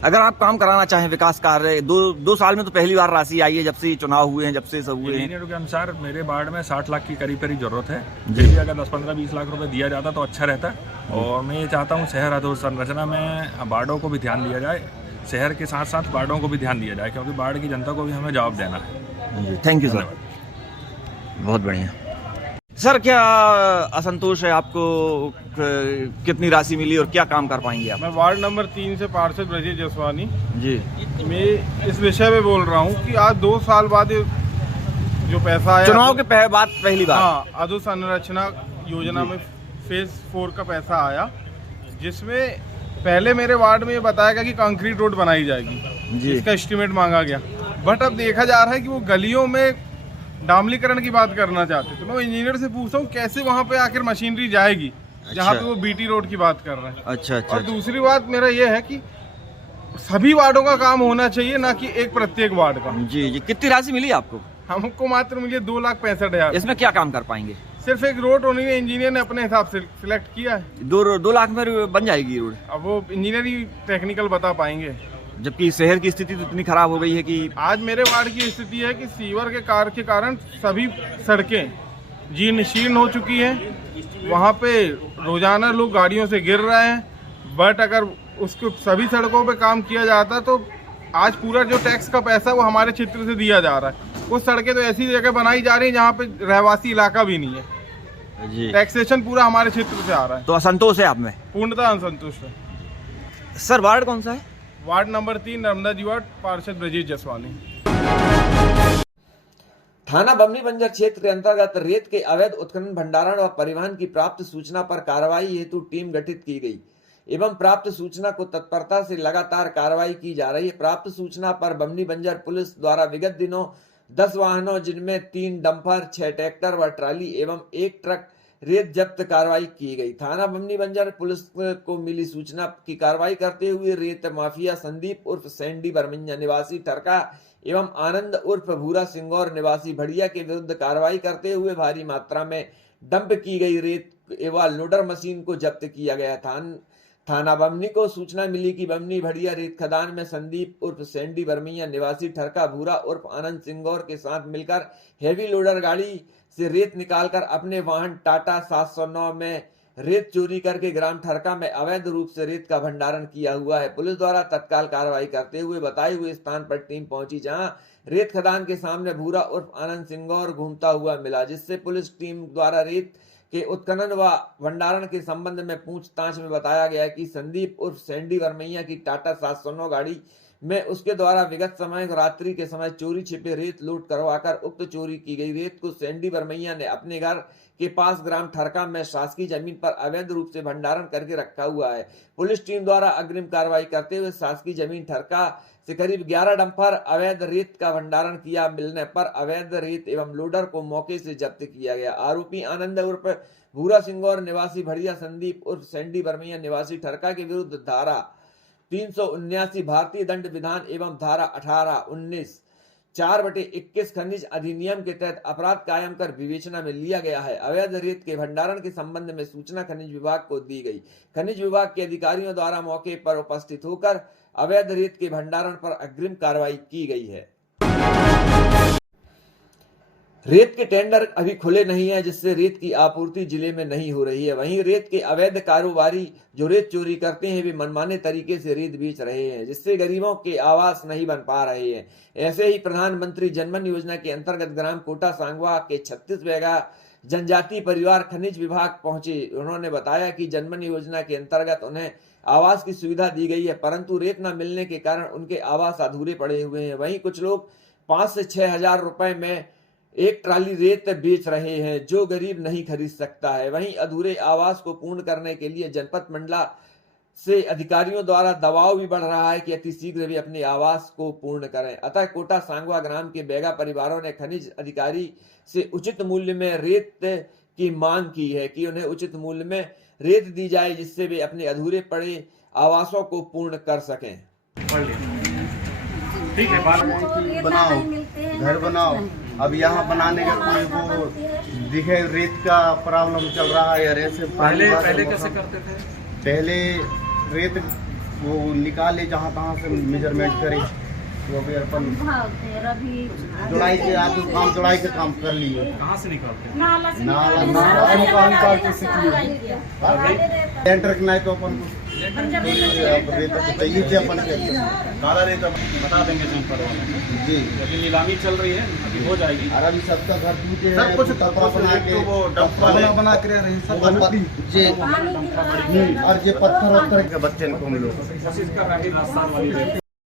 अगर आप काम कराना चाहें विकास कार्य, 2 साल में तो पहली बार राशि आई है जब से चुनाव हुए हैं, जब से सब हुए हैं। इंजीनियर के अनुसार मेरे वार्ड में 60 लाख की करीब जरूरत है। जैसे अगर 10-15-20 लाख रुपए दिया जाता तो अच्छा रहता। और मैं ये चाहता हूँ शहर अधोसंरचना में वार्डों को भी ध्यान दिया जाए, शहर के साथ साथ वार्डों को भी ध्यान दिया जाए, क्योंकि वार्ड की जनता को भी हमें जवाब देना है। थैंक यू सर, बहुत बढ़िया। सर क्या असंतोष है आपको? कितनी राशि मिली और क्या काम कर पाएंगे आप? मैं वार्ड नंबर 3 से पार्षद ब्रजेश जसवानी जी। मैं इस विषय में बोल रहा हूँ कि आज 2 साल बाद जो पैसा आया, चुनाव के बाद पहली बार, हाँ, अधोसंरचना योजना में फेज 4 का पैसा आया, जिसमें पहले मेरे वार्ड में ये बताया गया कि कंक्रीट रोड बनाई जाएगी जी। इसका एस्टीमेट मांगा गया, बट अब देखा जा रहा है कि वो गलियों में डामलीकरण की बात करना चाहते। तो मैं इंजीनियर से पूछता हूँ कैसे वहाँ पे आखिर मशीनरी जाएगी जहाँ पे वो बीटी रोड की बात कर रहे हैं। अच्छा अच्छा। और दूसरी बात मेरा ये है कि सभी वार्डों का काम होना चाहिए, ना कि एक प्रत्येक वार्ड का। जी जी। कितनी राशि मिली आपको? हमको मात्र मिली 2,65,000। इसमें क्या काम कर पाएंगे? सिर्फ एक रोड उन्होंने इंजीनियर ने अपने हिसाब से सिलेक्ट किया है। 2 लाख में बन जाएगी रोड? अब वो इंजीनियर ही टेक्निकल बता पाएंगे। जबकि शहर की स्थिति तो इतनी खराब हो गई है कि आज मेरे वार्ड की स्थिति है कि सीवर के कार्य के कारण सभी सड़कें जीर्ण शीर्ण हो चुकी हैं। वहाँ पे रोजाना लोग गाड़ियों से गिर रहे हैं, बट अगर उसको सभी सड़कों पे काम किया जाता तो आज पूरा जो टैक्स का पैसा वो हमारे क्षेत्र से दिया जा रहा है। वो सड़कें तो ऐसी जगह बनाई जा रही है जहाँ पे रहवासी इलाका भी नहीं है जी। टैक्सेशन पूरा हमारे क्षेत्र से आ रहा है। तो असंतोष है आप में? पूर्णतः असंतुष्ट है। सर वार्ड कौन सा है? Ward number 3 Narmada ji ward, पार्षद ब्रजेश जसवानी। थाना बमनी बंजर क्षेत्र के अंतर्गत रेत के अवैध उत्खनन, भंडारण व परिवहन की प्राप्त सूचना पर कार्रवाई हेतु टीम गठित की गई एवं प्राप्त सूचना को तत्परता से लगातार कार्रवाई की जा रही है। प्राप्त सूचना पर बमनी बंजर पुलिस द्वारा विगत दिनों 10 वाहनों जिनमें 3 डंपर, 6 ट्रैक्टर व ट्राली एवं 1 ट्रक रेत जब्त कार्रवाई की गई। थाना बमनी बंजर पुलिस को मिली सूचना की कार्रवाई करते हुए रेत माफिया संदीप उर्फ सैंडी बरमिंजा निवासी टरका एवं आनंद उर्फ भूरा सिंगौर निवासी भड़िया के विरुद्ध कार्रवाई करते हुए भारी मात्रा में डंप की गई रेत एवं लोडर मशीन को जब्त किया गया। थाना बमनी को सूचना मिली कि बमनी भड़िया रेत खदान में संदीप उर्फ सैंडी बरमिया निवासी ठरका भूरा उर्फ आनंद सिंगौर के साथ मिलकर हेवी लोडर गाड़ी से रेत निकालकर अपने वाहन टाटा 709 में रेत चोरी करके ग्राम ठरका में अवैध रूप से रेत का भंडारण किया हुआ है। पुलिस द्वारा तत्काल कार्रवाई करते हुए बताए हुए स्थान पर टीम पहुंची, जहां रेत खदान के सामने भूरा उर्फ आनंद सिंगौर घूमता हुआ मिला, जिससे पुलिस टीम द्वारा रेत के उत्खनन व भंडारण के संबंध में पूछताछ में बताया गया कि संदीप उर्फ सैंडी वर्मैया की टाटा 709 गाड़ी में उसके द्वारा विगत समय रात्रि के समय चोरी छिपे रेत लूट करवाकर उक्त चोरी की गई रेत को सैंडी वर्मैया ने अपने घर के पास ग्राम ठरका में शासकीय जमीन पर अवैध रूप से भंडारण करके रखा हुआ है। पुलिस टीम द्वारा अग्रिम कार्रवाई करते हुए शासकीय जमीन ठरका से करीब 11 डंपर अवैध रेत का भंडारण किया मिलने पर अवैध रेत एवं लोडर को मौके से जब्त किया गया। आरोपी आनंद उर्फ भूरा सिंगौर निवासी भड़िया, संदीप उर्फ सैंडी बरमिया निवासी ठरका के विरुद्ध धारा 379 भारतीय दंड विधान एवं धारा 18-19 4/21 खनिज अधिनियम के तहत अपराध कायम कर विवेचना में लिया गया है। अवैध रेत के भंडारण के संबंध में सूचना खनिज विभाग को दी गई। खनिज विभाग के अधिकारियों द्वारा मौके पर उपस्थित होकर अवैध रेत के भंडारण पर अग्रिम कार्रवाई की गई है। रेत के टेंडर अभी खुले नहीं है, जिससे रेत की आपूर्ति जिले में नहीं हो रही है। वहीं रेत के अवैध कारोबारी जो रेत चोरी करते हैं वे मनमाने तरीके से रेत बेच रहे हैं, जिससे गरीबों के आवास नहीं बन पा रहे हैं। ऐसे ही प्रधानमंत्री जनमन योजना के अंतर्गत ग्राम कोटा सांगवा के 36 बेगा जनजाति परिवार खनिज विभाग पहुंचे। उन्होंने बताया कि जनमन योजना के अंतर्गत उन्हें आवास की सुविधा दी गई है, परंतु रेत न मिलने के कारण उनके आवास अधूरे पड़े हुए हैं। वहीं कुछ लोग 5 से 6 हजार रुपए में एक ट्राली रेत बेच रहे हैं, जो गरीब नहीं खरीद सकता है। वहीं अधूरे आवास को पूर्ण करने के लिए जनपद मंडला से अधिकारियों द्वारा दबाव भी बढ़ रहा है कि अति शीघ्र वे अपने आवास को पूर्ण करें। अतः कोटा सांगवा ग्राम के बेगा परिवारों ने खनिज अधिकारी से उचित मूल्य में रेत की मांग की है कि उन्हें उचित मूल्य में रेत दी जाए, जिससे वे अपने अधूरे पड़े आवासों को पूर्ण कर सकें। ठीक है, बनाओ घर बनाओ। अब यहाँ बनाने का कोई वो दिखे रेत का प्रॉब्लम चल रहा है यार। ऐसे पहले कैसे करते थे? पहले रेत वो निकाले जहाँ तहाँ से मेजरमेंट करे, तो अभी अपन जुड़ाई के आप काम जुड़ाई का काम कर लिए। कहाँ से निकालते? नाला के सीखिए टेंडर नहीं तो अपन रेत चाहिए थे अपन काला रेत बता देंगे जी। अभी नीलामी चल रही है, अभी हो जाएगी। और अभी सबका घर टूटे सब कुछ बना के वो डंप वाले बना के रहे जी। और ये पत्थर के बच्चे को हम लोग कोशिश कर रहे हैं रास्ता वाली।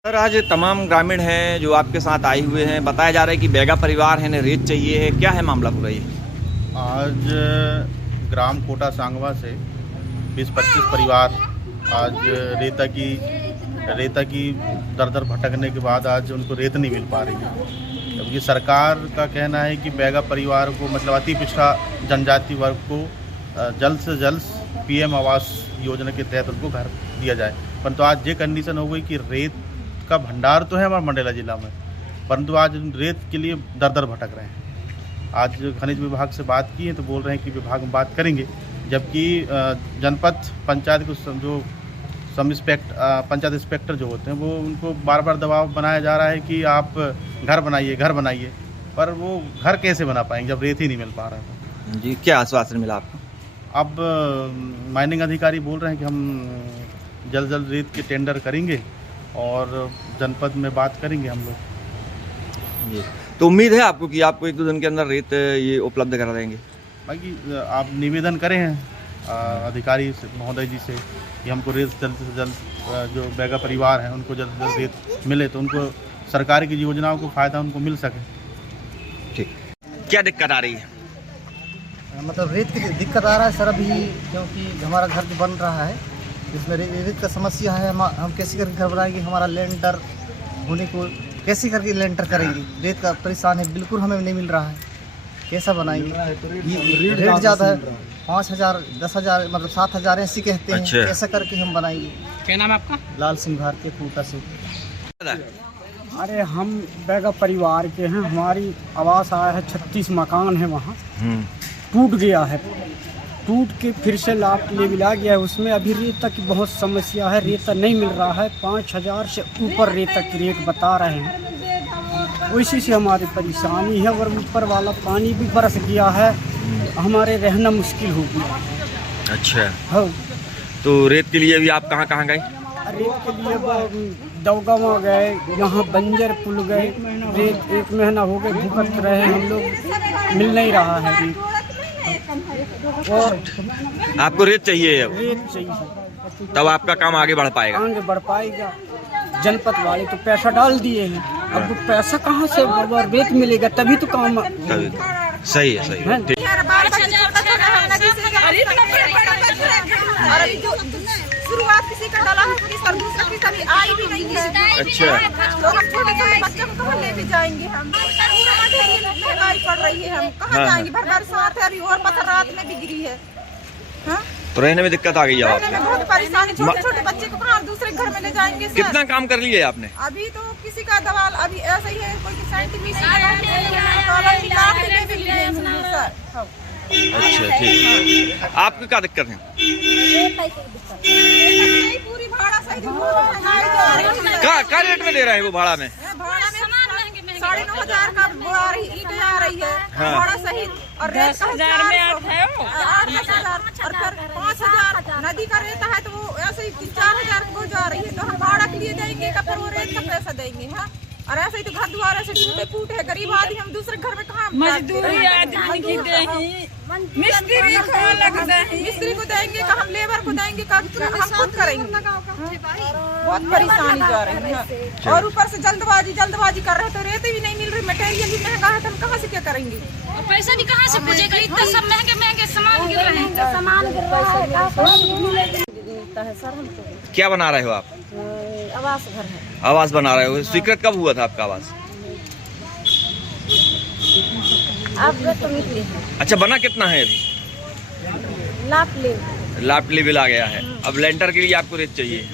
सर आज तमाम ग्रामीण हैं जो आपके साथ आए हुए हैं, बताया जा रहा है कि बेगा परिवार है, रेत चाहिए है, क्या है मामला पूरा ये? आज ग्राम कोटा सांगवा से 20-25 परिवार आज रेता की दर दर भटकने के बाद आज उनको रेत नहीं मिल पा रही है। जबकि सरकार का कहना है कि बैगा परिवार को मतलब अति पिछड़ा जनजाति वर्ग को जल्द से जल्द PM आवास योजना के तहत उनको घर दिया जाए। परंतु आज ये कंडीशन हो गई कि रेत का भंडार तो है हमारे मंडला जिला में, परंतु आज रेत के लिए दर दर भटक रहे हैं। आज खनिज विभाग से बात की है तो बोल रहे हैं कि विभाग में बात करेंगे, जबकि जनपद पंचायत को जो पंचायत इंस्पेक्टर जो होते हैं वो उनको बार बार दबाव बनाया जा रहा है कि आप घर बनाइए, पर वो घर कैसे बना पाएंगे जब रेत ही नहीं मिल पा रहा है। जी, क्या आश्वासन मिला आपको? अब माइनिंग अधिकारी बोल रहे हैं कि हम जल्द रेत के टेंडर करेंगे और जनपद में बात करेंगे हम लोग। जी, तो उम्मीद है आपको कि आपको 1-2 दिन के अंदर रेत ये उपलब्ध करा देंगे? बाकी आप निवेदन करें हैं अधिकारी महोदय जी से कि हमको रेत जल्द से जल्द जो बैगा परिवार हैं उनको जल्द से जल्द रेत मिले तो उनको सरकार की योजनाओं को फ़ायदा उनको मिल सके। ठीक, क्या दिक्कत आ रही है? मतलब रेत की दिक्कत आ रहा है सर अभी, क्योंकि हमारा घर जो बन रहा है इसमें रेत का समस्या है। हम कैसे करके घर बनाएंगे, हमारा लेंटर होने को कैसे करके लेंटर करेंगे, रेत का परेशान है, बिल्कुल हमें नहीं मिल रहा है, कैसा बनाएंगे। ये रेट ज़्यादा है, 5,000 10,000 मतलब 7,000 ऐसी कहते हैं। अच्छा। कैसा करके हम बनाएंगे। क्या नाम है आपका? लाल सिंह भारतीय फूटा से। अरे हम बैगा परिवार के हैं, हमारी आवास आया है, 36 मकान है वहाँ, टूट गया है, टूट के फिर से लाभ मिला गया है। उसमें अभी रेता की बहुत समस्या है, रेता नहीं मिल रहा है, 5,000 से ऊपर रेता की रेट बता रहे हैं। उसी से हमारी परेशानी है और ऊपर वाला पानी भी बरस गया है, हमारे रहना मुश्किल हो गया। अच्छा, हाँ। तो रेत के लिए भी आप कहाँ गए? रेत के लिए दौगावा गए, यहाँ बंजर पुल गए, रेत 1 महीना हो गए भुगत रहे हैं हम लोग, मिल नहीं रहा है रेत। और आपको रेत चाहिए? अब रेत चाहिए, तब आपका काम आगे बढ़ पाएगा? आगे बढ़ पाएगा। जनपद वाले तो पैसा डाल दिए हैं, अब पैसा कहाँ से रेत मिलेगा, तभी तो काम। सही है, सही है। शुरुआत किसी का डाला है, दूसरा किसी अभी आई भी नहीं है। अच्छा, तो हम छोटे बच्चों को कहाँ लेके जाएंगे, हम महंगाई पड़ रही है, हम कहाँ जाएंगे। बरसात है अभी और पत्थर रात में भी गिरी है। हाँ? तो रहने में दिक्कत आ गई है रहने में बहुत परेशानी, छोटे बच्चे को कहाँ दूसरे घर में ले जाएंगे। कितना काम कर लिया आपने? अभी तो किसी का दवाल अभी ऐसा ही है, कोई अच्छा, ठीक। आपको क्या दिक्कत है? पूरी भाड़ा सही क्या रेट में दे रहे हैं वो भाड़ा में? 9,500 का ईंट आ रही है, भाड़ा सही, और रेत 10,000 में 8,000 और फिर 5,000 नदी का रेत है तो वो ऐसे ही 4,000 को जा रही है। तो हम भाड़ा के लिए देंगे का फिर वो रेत का पैसा देंगे। हाँ, और ऐसे ही तो घर द्वार ऐसे टूटे फूटे है, गरीब आदमी, हम दूसरे घर में कहाँ मजदूरी आदमी की देंगे, मिस्त्री को देंगे का, हम लेबर को देंगे का, हम खुद करेंगे। बहुत परेशानी जा रही है और ऊपर से जल्दबाजी कर रहे हैं, तो रेत भी नहीं मिल रही, मटेरियल भी महंगा है, तो हम कहाँ से क्या करेंगे, पैसा भी कहाँ से पूछेगा, इतना सब महंगे सामान गिर रहे हैं। है सर, हमको क्या बना रहे हो आप? आवास घर है। आवास बना रहे हो, स्वीकृत कब हुआ था आपका आवास? आप तो निकले हैं। अच्छा, बना कितना है अभी? लाप लेवल आ गया है। अब लेंटर के लिए आपको रेत चाहिए।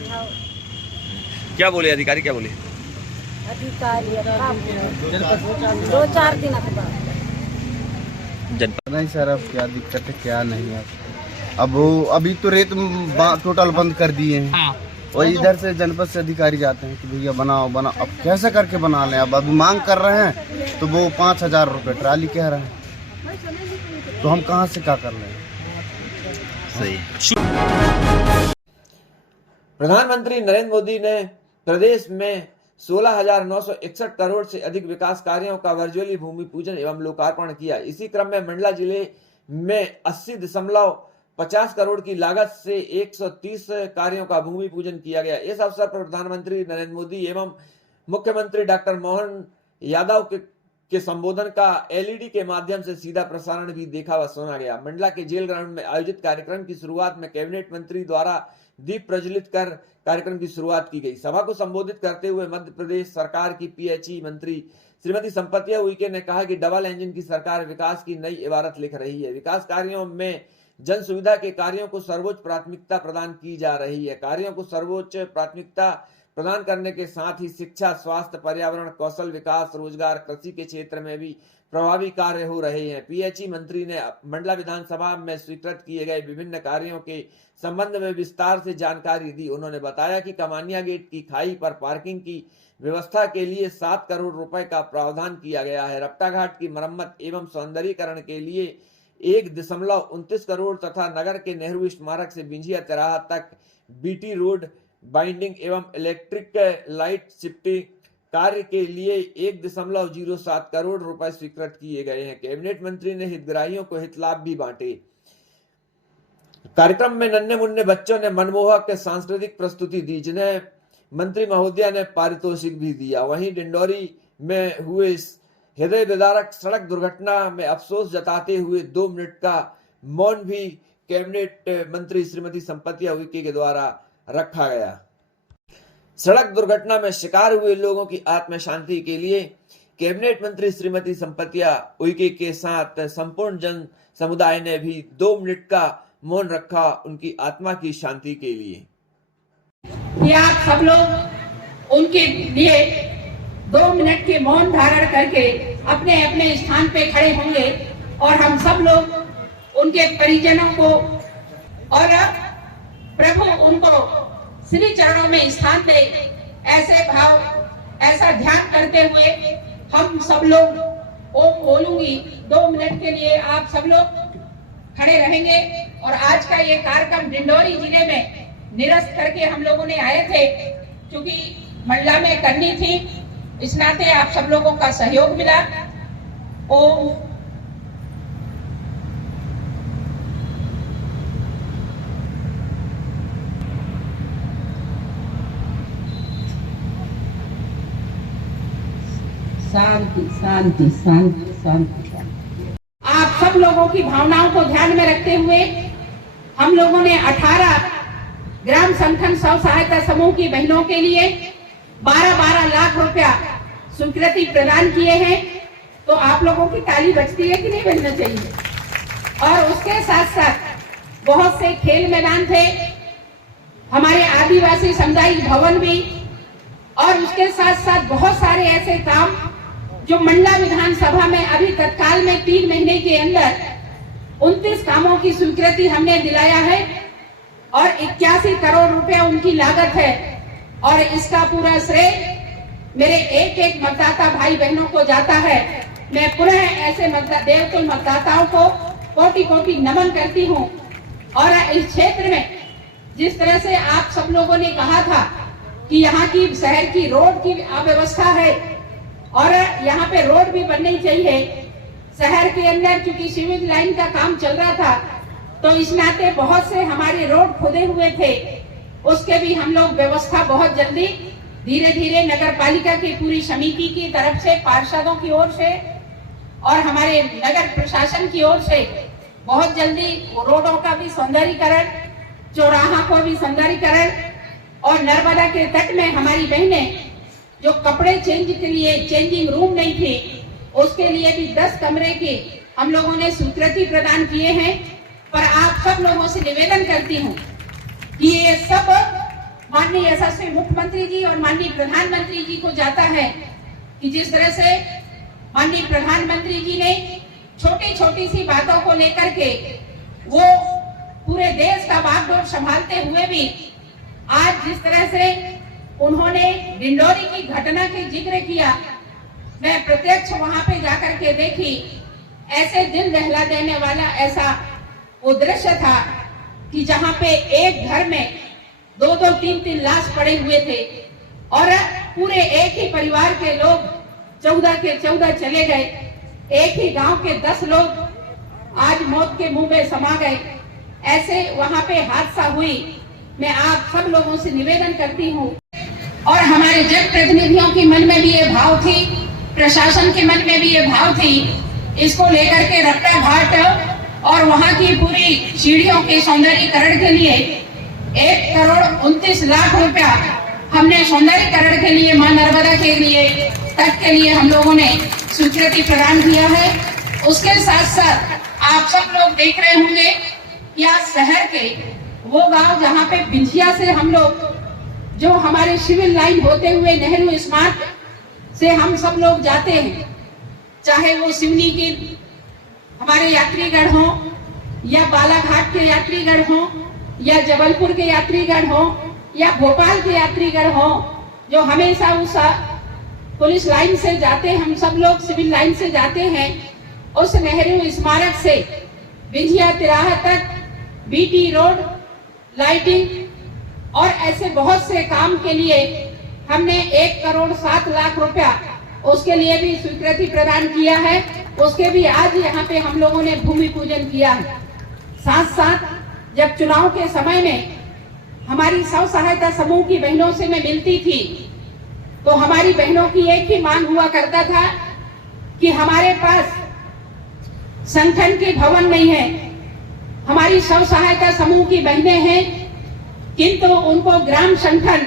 क्या बोले अधिकारी, क्या बोले? अधिकारी 2-4 दिन जनपद नहीं सर, अब क्या दिक्कत है क्या नहीं है। अब अभी तो रेत टोटल बंद कर दिए हैं, और इधर से जनपद से अधिकारी जाते हैं कि भैया बनाओ। अब कैसे करके बना लें, अब अभी मांग कर रहे हैं तो वो 5,000 रुपये ट्राली कह रहे हैं, तो हम कहाँ से क्या कर लें। सही। प्रधानमंत्री नरेंद्र मोदी ने प्रदेश में 16,961 करोड़ से अधिक विकास कार्यों का वर्चुअली भूमि पूजन एवं लोकार्पण किया। इसी क्रम में मंडला जिले में 80.50 करोड़ की लागत से 130 कार्यों का भूमि पूजन किया गया। इस अवसर पर प्रधानमंत्री नरेंद्र मोदी एवं मुख्यमंत्री डॉक्टर मोहन यादव के संबोधन का एलईडी के माध्यम से सीधा प्रसारण भी देखा व सुना गया। मंडला के जेल ग्राउंड में आयोजित कार्यक्रम की शुरुआत में कैबिनेट मंत्री द्वारा दीप प्रज्वलित कर कार्यक्रम की शुरुआत की गई। सभा को संबोधित करते हुए मध्य प्रदेश सरकार की पीएचई मंत्री श्रीमती संपत्तिया उइके ने कहा कि डबल इंजन की सरकार विकास की नई इबारत लिख रही है। विकास कार्यों में जन सुविधा के कार्यों को सर्वोच्च प्राथमिकता प्रदान की जा रही है। कार्यों को सर्वोच्च प्राथमिकता प्रदान करने के साथ ही शिक्षा, स्वास्थ्य, पर्यावरण, कौशल विकास, रोजगार, कृषि के क्षेत्र में भी प्रभावी कार्य हो रहे हैं। पीएचई मंत्री ने मंडला विधानसभा में स्वीकृत किए गए विभिन्न कार्यों के संबंध में विस्तार से जानकारी दी। उन्होंने बताया कि कमानिया गेट की खाई पर पार्किंग की व्यवस्था के लिए 7 करोड़ रुपए का प्रावधान किया गया है। रपटा घाट की मरम्मत एवं सौंदर्यीकरण के लिए 1.29 करोड़ तथा नगर के नेहरू स्मारक से बिंझिया तिराहा तक बीटी रोड बाइंडिंग एवं इलेक्ट्रिक लाइट शिफ्टिंग कार्य के लिए 1.07 करोड़ रुपए स्वीकृत किए गए हैं। कैबिनेट मंत्री ने हितग्राहियों को हित लाभ भी बांटे। कार्यक्रम में नन्हे मुन्ने बच्चों ने मनमोहक सांस्कृतिक प्रस्तुति दी, जिन्हें मंत्री महोदया ने पारितोषिक भी दिया। वहीं डिंडोरी में हुए हृदय विदारक सड़क दुर्घटना में अफसोस जताते हुए 2 मिनट का मौन भी कैबिनेट मंत्री श्रीमती संपत्तिया उइके के द्वारा रखा गया। सड़क दुर्घटना में शिकार हुए लोगों की आत्म शांति के लिए कैबिनेट मंत्री श्रीमती संपत्तिया उइके के साथ संपूर्ण जन समुदाय ने भी 2 मिनट का मौन रखा, उनकी आत्मा की शांति के लिए। कि आप सब लोग उनके लिए 2 मिनट के मौन धारण करके अपने अपने स्थान पे खड़े होंगे और हम सब लोग उनके परिजनों को और प्रभु उनको श्री चरणों में स्थान दे, ऐसे भाव, ऐसा ध्यान करते हुए हम सब लोग ओम बोलूंगी। 2 मिनट के लिए आप सब लोग खड़े रहेंगे। और आज का ये कार्यक्रम डिंडोरी जिले में निरस्त करके हम लोगों ने आए थे, क्योंकि मंडला में करनी थी, इस नाते आप सब लोगों का सहयोग मिला। ओम शांति शांति शांति शांति। आप सब लोगों की भावनाओं को ध्यान में रखते हुए हम लोगों ने 18 ग्राम संगठन स्व सहायता समूह की बहनों के लिए 12-12 लाख रुपया स्वीकृति प्रदान किए हैं। तो आप लोगों की ताली बजती है कि नहीं बजना चाहिए। और उसके साथ साथ बहुत से खेल मैदान थे, हमारे आदिवासी सामुदायिक भवन भी, और उसके साथ साथ बहुत सारे ऐसे काम जो मंडला विधानसभा में अभी तत्काल में 3 महीने के अंदर 29 कामों की स्वीकृति हमने दिलाया है और 81 करोड़ रुपए उनकी लागत है। और इसका पूरा श्रेय मेरे एक मतदाता भाई बहनों को जाता है। मैं पुनः ऐसे देवतुल्य मतदाताओं को कोटि कोटि नमन करती हूँ। और इस क्षेत्र में जिस तरह से आप सब लोगों ने कहा था कि यहाँ की शहर की रोड की अव्यवस्था है और यहाँ पे रोड भी बननी चाहिए शहर के अंदर, क्योंकि सीवेज लाइन का काम चल रहा था, तो इस नाते बहुत से हमारे रोड खुदे हुए थे, उसके भी हम लोग व्यवस्था बहुत जल्दी धीरे धीरे नगर पालिका की पूरी समिति की तरफ से, पार्षदों की ओर से और हमारे नगर प्रशासन की ओर से बहुत जल्दी रोडों का भी सौंदर्यीकरण, चौराहा को भी सौंदर्यीकरण, और नर्मदा के तट में हमारी बहनें जो कपड़े चेंज के लिए चेंजिंग रूम नहीं थे, उसके लिए भी 10 कमरे के हम लोगों ने स्वीकृति प्रदान किए हैं। पर आप सब लोगों से निवेदन करती हूँ कि ये सब माननीय यशस्वी मुख्यमंत्री जी और माननीय प्रधानमंत्री जी को जाता है कि जिस तरह से माननीय प्रधानमंत्री जी ने छोटी छोटी सी बातों को लेकर के वो पूरे देश का बागडोर संभालते हुए भी आज जिस तरह से उन्होंने डिंडोरी की घटना के जिक्र किया, मैं प्रत्यक्ष वहां पे जाकर के देखी, ऐसे दिल दहला देने वाला ऐसा वो दृश्य था कि जहां पे एक घर में 2-2, 3-3 लाश पड़े हुए थे और पूरे एक ही परिवार के लोग 14 के 14 चले गए। एक ही गांव के 10 लोग आज मौत के मुंह में समा गए। ऐसे वहां पे हादसा हुई। मैं आप सब लोगों से निवेदन करती हूँ और हमारे जनप्रतिनिधियों के मन में भी ये भाव थी, प्रशासन के मन में भी ये भाव थी, इसको लेकर के रपटा घाट और वहाँ की पूरी सीढ़ियों के सौंदर्यीकरण के लिए 1,29,00,000 रुपया हमने सौंदर्यीकरण के लिए, मां नर्मदा के लिए, तट के लिए हम लोगों ने स्वीकृति प्रदान किया है। उसके साथ साथ आप सब लोग देख रहे होंगे कि आज शहर के वो गांव जहाँ पे बिंझिया से हम लोग, जो हमारे सिविल लाइन होते हुए नेहरू स्मारक से हम सब लोग जाते हैं, चाहे वो सिवनी के हमारे यात्रीगण हो, या बालाघाट के यात्रीगण हो, या जबलपुर के यात्रीगण हो, या भोपाल के यात्रीगण हो, जो हमेशा उस पुलिस लाइन से जाते हैं, हम सब लोग सिविल लाइन से जाते हैं, उस नेहरू स्मारक से बिंझिया तिराहा तक बीटी रोड लाइटिंग और ऐसे बहुत से काम के लिए हमने 1,07,00,000 रुपया उसके लिए भी स्वीकृति प्रदान किया है। उसके भी आज यहाँ पे हम लोगों ने भूमि पूजन किया है। साथ साथ जब चुनाव के समय में हमारी स्व सहायता समूह की बहनों से मैं मिलती थी, तो हमारी बहनों की एक ही मांग हुआ करता था कि हमारे पास संगठन के भवन नहीं है, हमारी स्व सहायता समूह की बहनें हैं, किंतु उनको ग्राम संगठन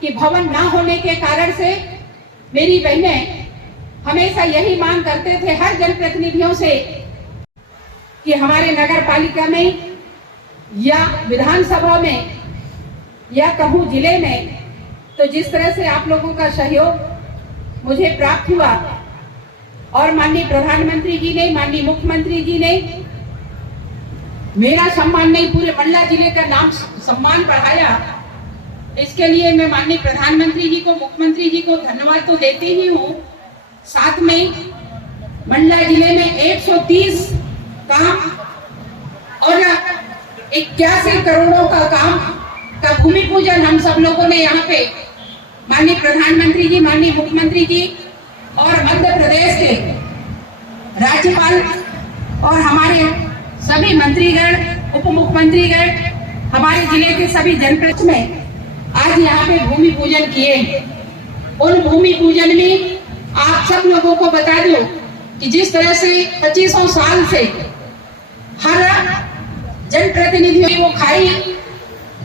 की भवन ना होने के कारण से मेरी बहनें हमेशा यही मांग करते थे हर जनप्रतिनिधियों से कि हमारे नगर पालिका में या विधानसभा में या कहूँ जिले में, तो जिस तरह से आप लोगों का सहयोग मुझे प्राप्त हुआ और माननीय प्रधानमंत्री जी ने, माननीय मुख्यमंत्री जी ने मेरा सम्मान नहीं पूरे मंडला जिले का नाम सम्मान बढ़ाया, इसके लिए मैं माननीय प्रधानमंत्री जी को, मुख्यमंत्री जी को धन्यवाद तो देते ही हूँ। साथ में मंडला जिले में 130 काम और 81 करोड़ों का काम का भूमि पूजन हम सब लोगों ने यहाँ पे माननीय प्रधानमंत्री जी, माननीय मुख्यमंत्री जी और मध्य प्रदेश के राज्यपाल और हमारे सभी मंत्रीगण, उप मुख्यमंत्रीगण, हमारे जिले के सभी जनप्रतिनिधि में आज यहाँ पे भूमि पूजन किए। उन भूमि पूजन में आप सब लोगों को बता दूं कि जिस तरह से 2500 साल से हर जनप्रतिनिधियों की वो खाई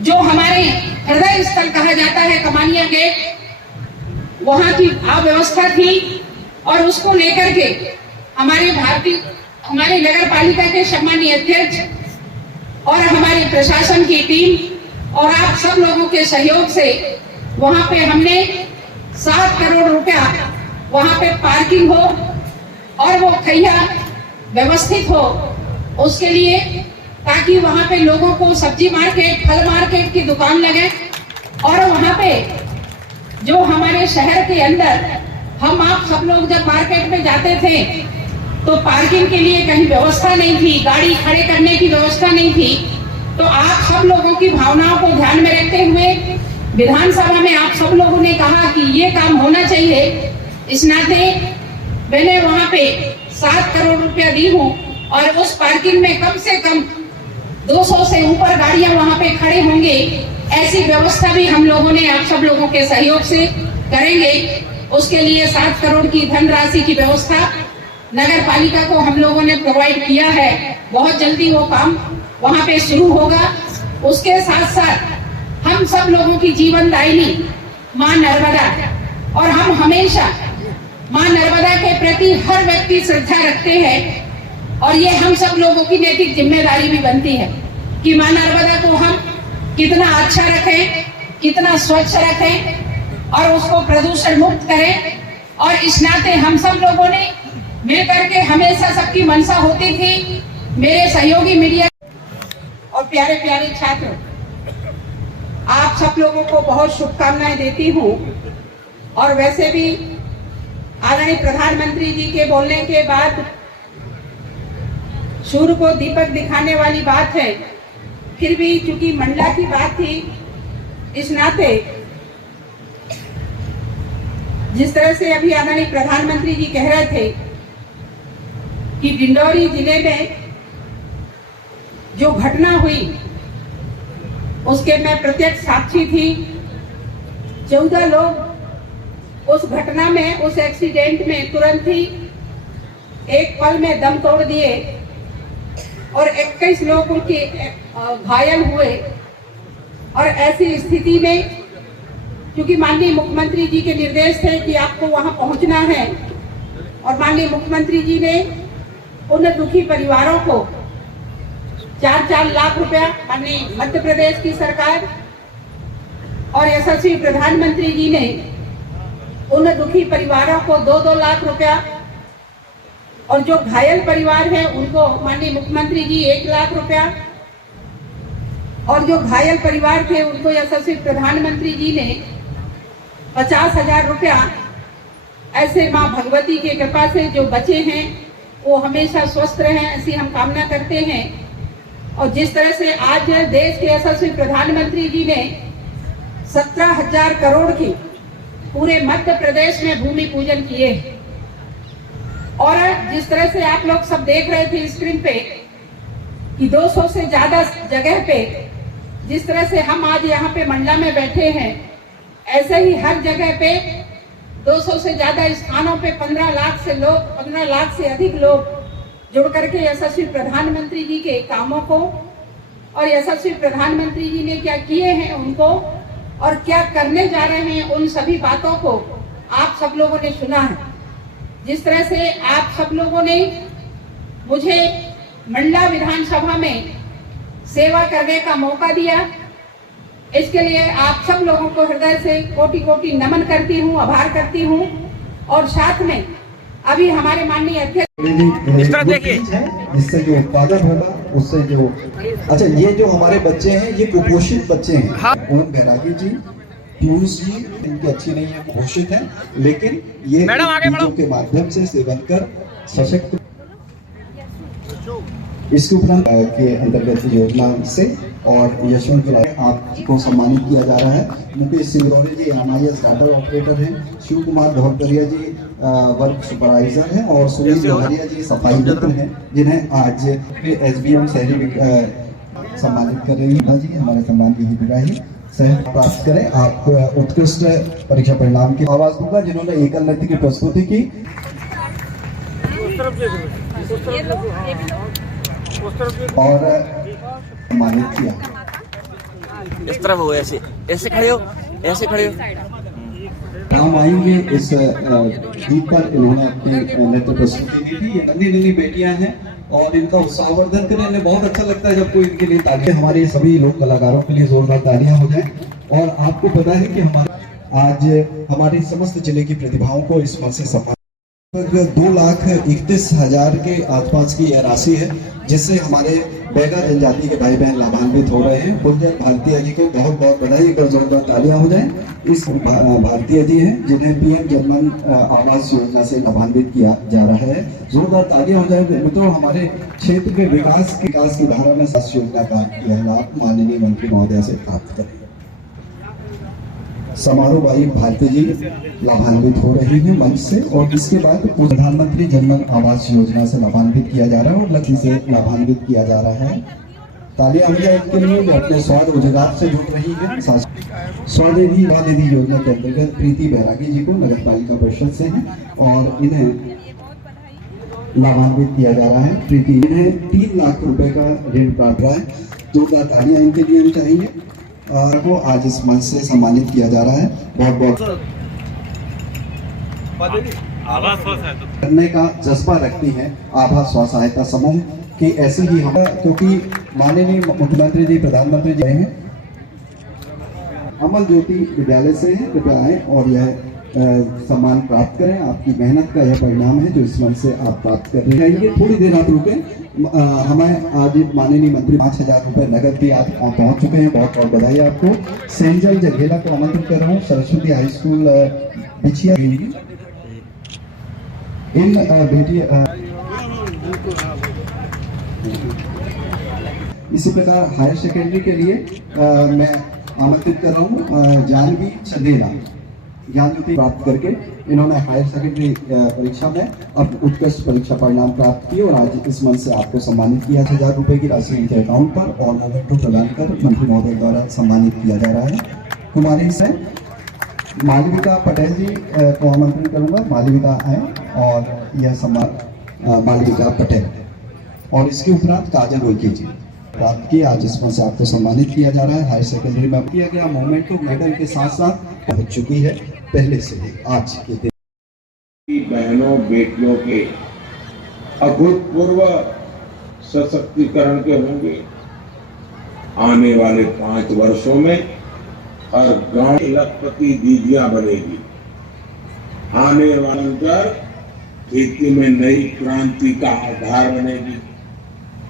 जो हमारे हृदय स्थल कहा जाता है कमानिया गेट, वहाँ की अव्यवस्था थी और उसको लेकर के हमारे नगर पालिका के सम्मानीय अध्यक्ष और हमारे प्रशासन की टीम और आप सब लोगों के सहयोग से वहाँ पे हमने 7 करोड़ रुपया वहाँ पे पार्किंग हो और वो खैया व्यवस्थित हो, उसके लिए ताकि वहाँ पे लोगों को सब्जी मार्केट, फल मार्केट की दुकान लगे और वहाँ पे जो हमारे शहर के अंदर हम आप सब लोग जब मार्केट में जाते थे तो पार्किंग के लिए कहीं व्यवस्था नहीं थी, गाड़ी खड़े करने की व्यवस्था नहीं थी। तो आप सब लोगों की भावनाओं को ध्यान में रखते हुए विधानसभा में आप सब लोगों ने कहा कि ये काम होना चाहिए। इस नाते मैंने वहाँ पे 7 करोड़ रुपया दी हूँ और उस पार्किंग में कम से कम 200 से ऊपर गाड़ियां वहाँ पे खड़े होंगे, ऐसी व्यवस्था भी हम लोगों ने आप सब लोगों के सहयोग से करेंगे। उसके लिए 7 करोड़ की धनराशि की व्यवस्था नगर पालिका को हम लोगों ने प्रोवाइड किया है। बहुत जल्दी वो काम वहाँ पे शुरू होगा। उसके साथ साथ हम सब लोगों की जीवन दायिनी माँ नर्मदा, और हम हमेशा माँ नर्मदा के प्रति हर व्यक्ति श्रद्धा रखते हैं और ये हम सब लोगों की नैतिक जिम्मेदारी भी बनती है कि माँ नर्मदा को हम कितना अच्छा रखें, कितना स्वच्छ रखें और उसको प्रदूषण मुक्त करें। और इस नाते हम सब लोगों ने मिलकर के हमेशा सबकी मंशा होती थी। मेरे सहयोगी मीडिया और प्यारे प्यारे छात्र, आप सब लोगों को बहुत शुभकामनाएं देती हूँ। और वैसे भी आदरणीय प्रधानमंत्री जी के बोलने के बाद सूर्य को दीपक दिखाने वाली बात है, फिर भी चूंकि मंडला की बात थी, इस नाते जिस तरह से अभी आदरणीय प्रधानमंत्री जी कह रहे थे कि डिंडौरी जिले में जो घटना हुई उसके मैं प्रत्यक्ष साक्षी थी। 14 लोग उस घटना में, उस एक्सीडेंट में तुरंत ही एक पल में दम तोड़ दिए और 21 लोग उनके घायल हुए। और ऐसी स्थिति में क्योंकि माननीय मुख्यमंत्री जी के निर्देश थे कि आपको वहां पहुंचना है और माननीय मुख्यमंत्री जी ने उन दुखी परिवारों को 4-4 लाख रुपया माननीय मध्य प्रदेश की सरकार और यशस्वी प्रधानमंत्री जी ने उन दुखी परिवारों को 2-2 लाख रुपया और जो घायल परिवार है उनको माननीय मुख्यमंत्री जी 1 लाख रुपया और जो घायल परिवार थे उनको यशस्वी प्रधानमंत्री जी ने 50,000 रुपया ऐसे मां भगवती की कृपा से जो बचे हैं वो हमेशा स्वस्थ रहें ऐसी हम कामना करते हैं। और जिस तरह से आज देश के यशस्वी प्रधानमंत्री जी ने 17,000 करोड़ की पूरे मध्य प्रदेश में भूमि पूजन किए और जिस तरह से आप लोग सब देख रहे थे स्क्रीन पे कि 200 से ज्यादा जगह पे जिस तरह से हम आज यहाँ पे मंडला में बैठे हैं ऐसे ही हर जगह पे 200 से ज्यादा स्थानों पे 15 लाख से अधिक लोग जुड़ करके यशस्वी प्रधानमंत्री जी के कामों को और यशस्वी प्रधानमंत्री जी ने क्या किए हैं उनको और क्या करने जा रहे हैं उन सभी बातों को आप सब लोगों ने सुना है। जिस तरह से आप सब लोगों ने मुझे मंडला विधानसभा में सेवा करने का मौका दिया, इसके लिए आप सब लोगों को हृदय से कोटि-कोटि नमन करती हूँ, आभार करती हूँ। और साथ में अभी हमारे माननीय अध्यक्ष इस तरह देखिए जिससे जो उत्पादन होगा उससे जो अच्छा ये जो हमारे बच्चे हैं ये कुपोषित बच्चे हैं। हाँ। ओम बैरागी जी, पीयूष जी इनकी अच्छी नहीं है, कुपोषित है, लेकिन ये बीजों के माध्यम से सेवन कर सशक्त इसके उपरांत के अंतर्गत योजना से और यशवंत आपको सम्मानित किया जा रहा है। मुकेश सिंगरौली जी MIS डाटा ऑपरेटर हैं, शिव कुमार धौलकरिया जी वर्क सुपरवाइजर हैं और सुनील जौहरिया जी सफाई मित्र हैं जिन्हें आज SBM शहरी सम्मानित कर रही है। जी हमारे सम्मान की हितग्राही सह प्राप्त करें। आप उत्कृष्ट परीक्षा परिणाम की आवाज दूंगा जिन्होंने एकल नृत्य की प्रस्तुति की और सम्मानित किया। इस तरफ हो, ऐसे ऐसे खड़े हो, ऐसे खड़े हो। हम आएंगे इस गीत पर इन्होंने अपनी नृत्य प्रस्तुति दी थी। ये नन्ही बेटियां हैं और इनका उत्साहवर्धन करने में बहुत अच्छा लगता है जब कोई इनके लिए तालियां, हमारे सभी लोक कलाकारों के लिए जोरदार तालियां हो जाए। और आपको पता है कि आज हमारे समस्त जिले की प्रतिभाओं को इस मंच से सम्मान 2,31,000 के आसपास की यह राशि है जिससे हमारे बैगा जनजाति के भाई बहन लाभान्वित हो रहे हैं। पूज्य भारतीय जी को बहुत बहुत बधाई, एक बार जोरदार तालियां हो जाएं। इस भारतीय जी हैं जिन्हें PM जन आवास योजना से लाभान्वित किया जा रहा है। जोरदार तालियां हो जाए मित्रों। हमारे क्षेत्र के विकास की धारा में इस योजना का यह लाभ माननीय मंत्री महोदय से प्राप्त करें। समारोह भाई भारती जी लाभान्वित हो रही है मंच से और इसके बाद प्रधानमंत्री जन आवास योजना से लाभान्वित किया जा रहा है और लक्ष्य से लाभान्वित किया जा रहा है। तालियां हो जाए इनके लिए जो अपने स्वाद रोजगार से जुड़ रही है। स्वनिधि योजना के अंतर्गत प्रीति बैरागी जी को नगर पालिका परिषद से है और इन्हें लाभान्वित किया जा रहा है। प्रीति इन्हें 3 लाख रुपए का ऋण प्राप्त रहा है। जोरदार तालियां इनके लिए चाहिए और वो आज इस मंच से सम्मानित किया जा रहा है। बहुत बहुत करने का जज्बा रखती है आभा स्व सहायता समूह की। ऐसे ही हम क्योंकि माननीय मुख्यमंत्री जी प्रधानमंत्री जी हैं अमल ज्योति विद्यालय से हैं, कृपया आए और यह सम्मान प्राप्त करें। आपकी मेहनत का यह परिणाम है जो इस मंच से आप प्राप्त कर रहे हैं। थोड़ी देर आप रुकें। हमें आज माननीय मंत्री 5,000 रुपए नगद भी आज पहुंच चुके हैं। बहुत बहुत बधाई आपको। सेंजल जघेला को आमंत्रित कर रहा हूँ। सरस्वती हाई स्कूल बिछिया इन बेटियां इसी प्रकार हायर सेकेंडरी के लिए मैं आमंत्रित कर रहा हूँ जानवी चंदेला। ज्ञान प्राप्त करके इन्होंने हायर सेकेंडरी परीक्षा में अब उत्कृष्ट परीक्षा परिणाम प्राप्त किए और आज इस मंच से आपको सम्मानित किया। 1,000 रुपए की राशि इनके अकाउंट पर और मोमेंटो प्रदान कर मंत्री महोदय द्वारा सम्मानित किया जा रहा है। कुमारी से मालविका पटेल जी को आमंत्रण करूंगा। मालविका आए और यह सम्मान मालविका पटेल और इसके उपरांत काजल रोइके जी। प्राप्त किया। आज इसमें से आपको सम्मानित किया जा रहा है। हायर सेकेंडरी में किया गया मूवमेंट को मेडल के साथ साथ पहुंच चुकी है पहले से ही आज के दिन। बहनों बेटियों के अभूतपूर्व सशक्तिकरण के होंगे। आने वाले 5 वर्षों में हर गांव लखपति दीदियां बनेगी। आने वाले खेती में नई क्रांति का आधार बनेगी।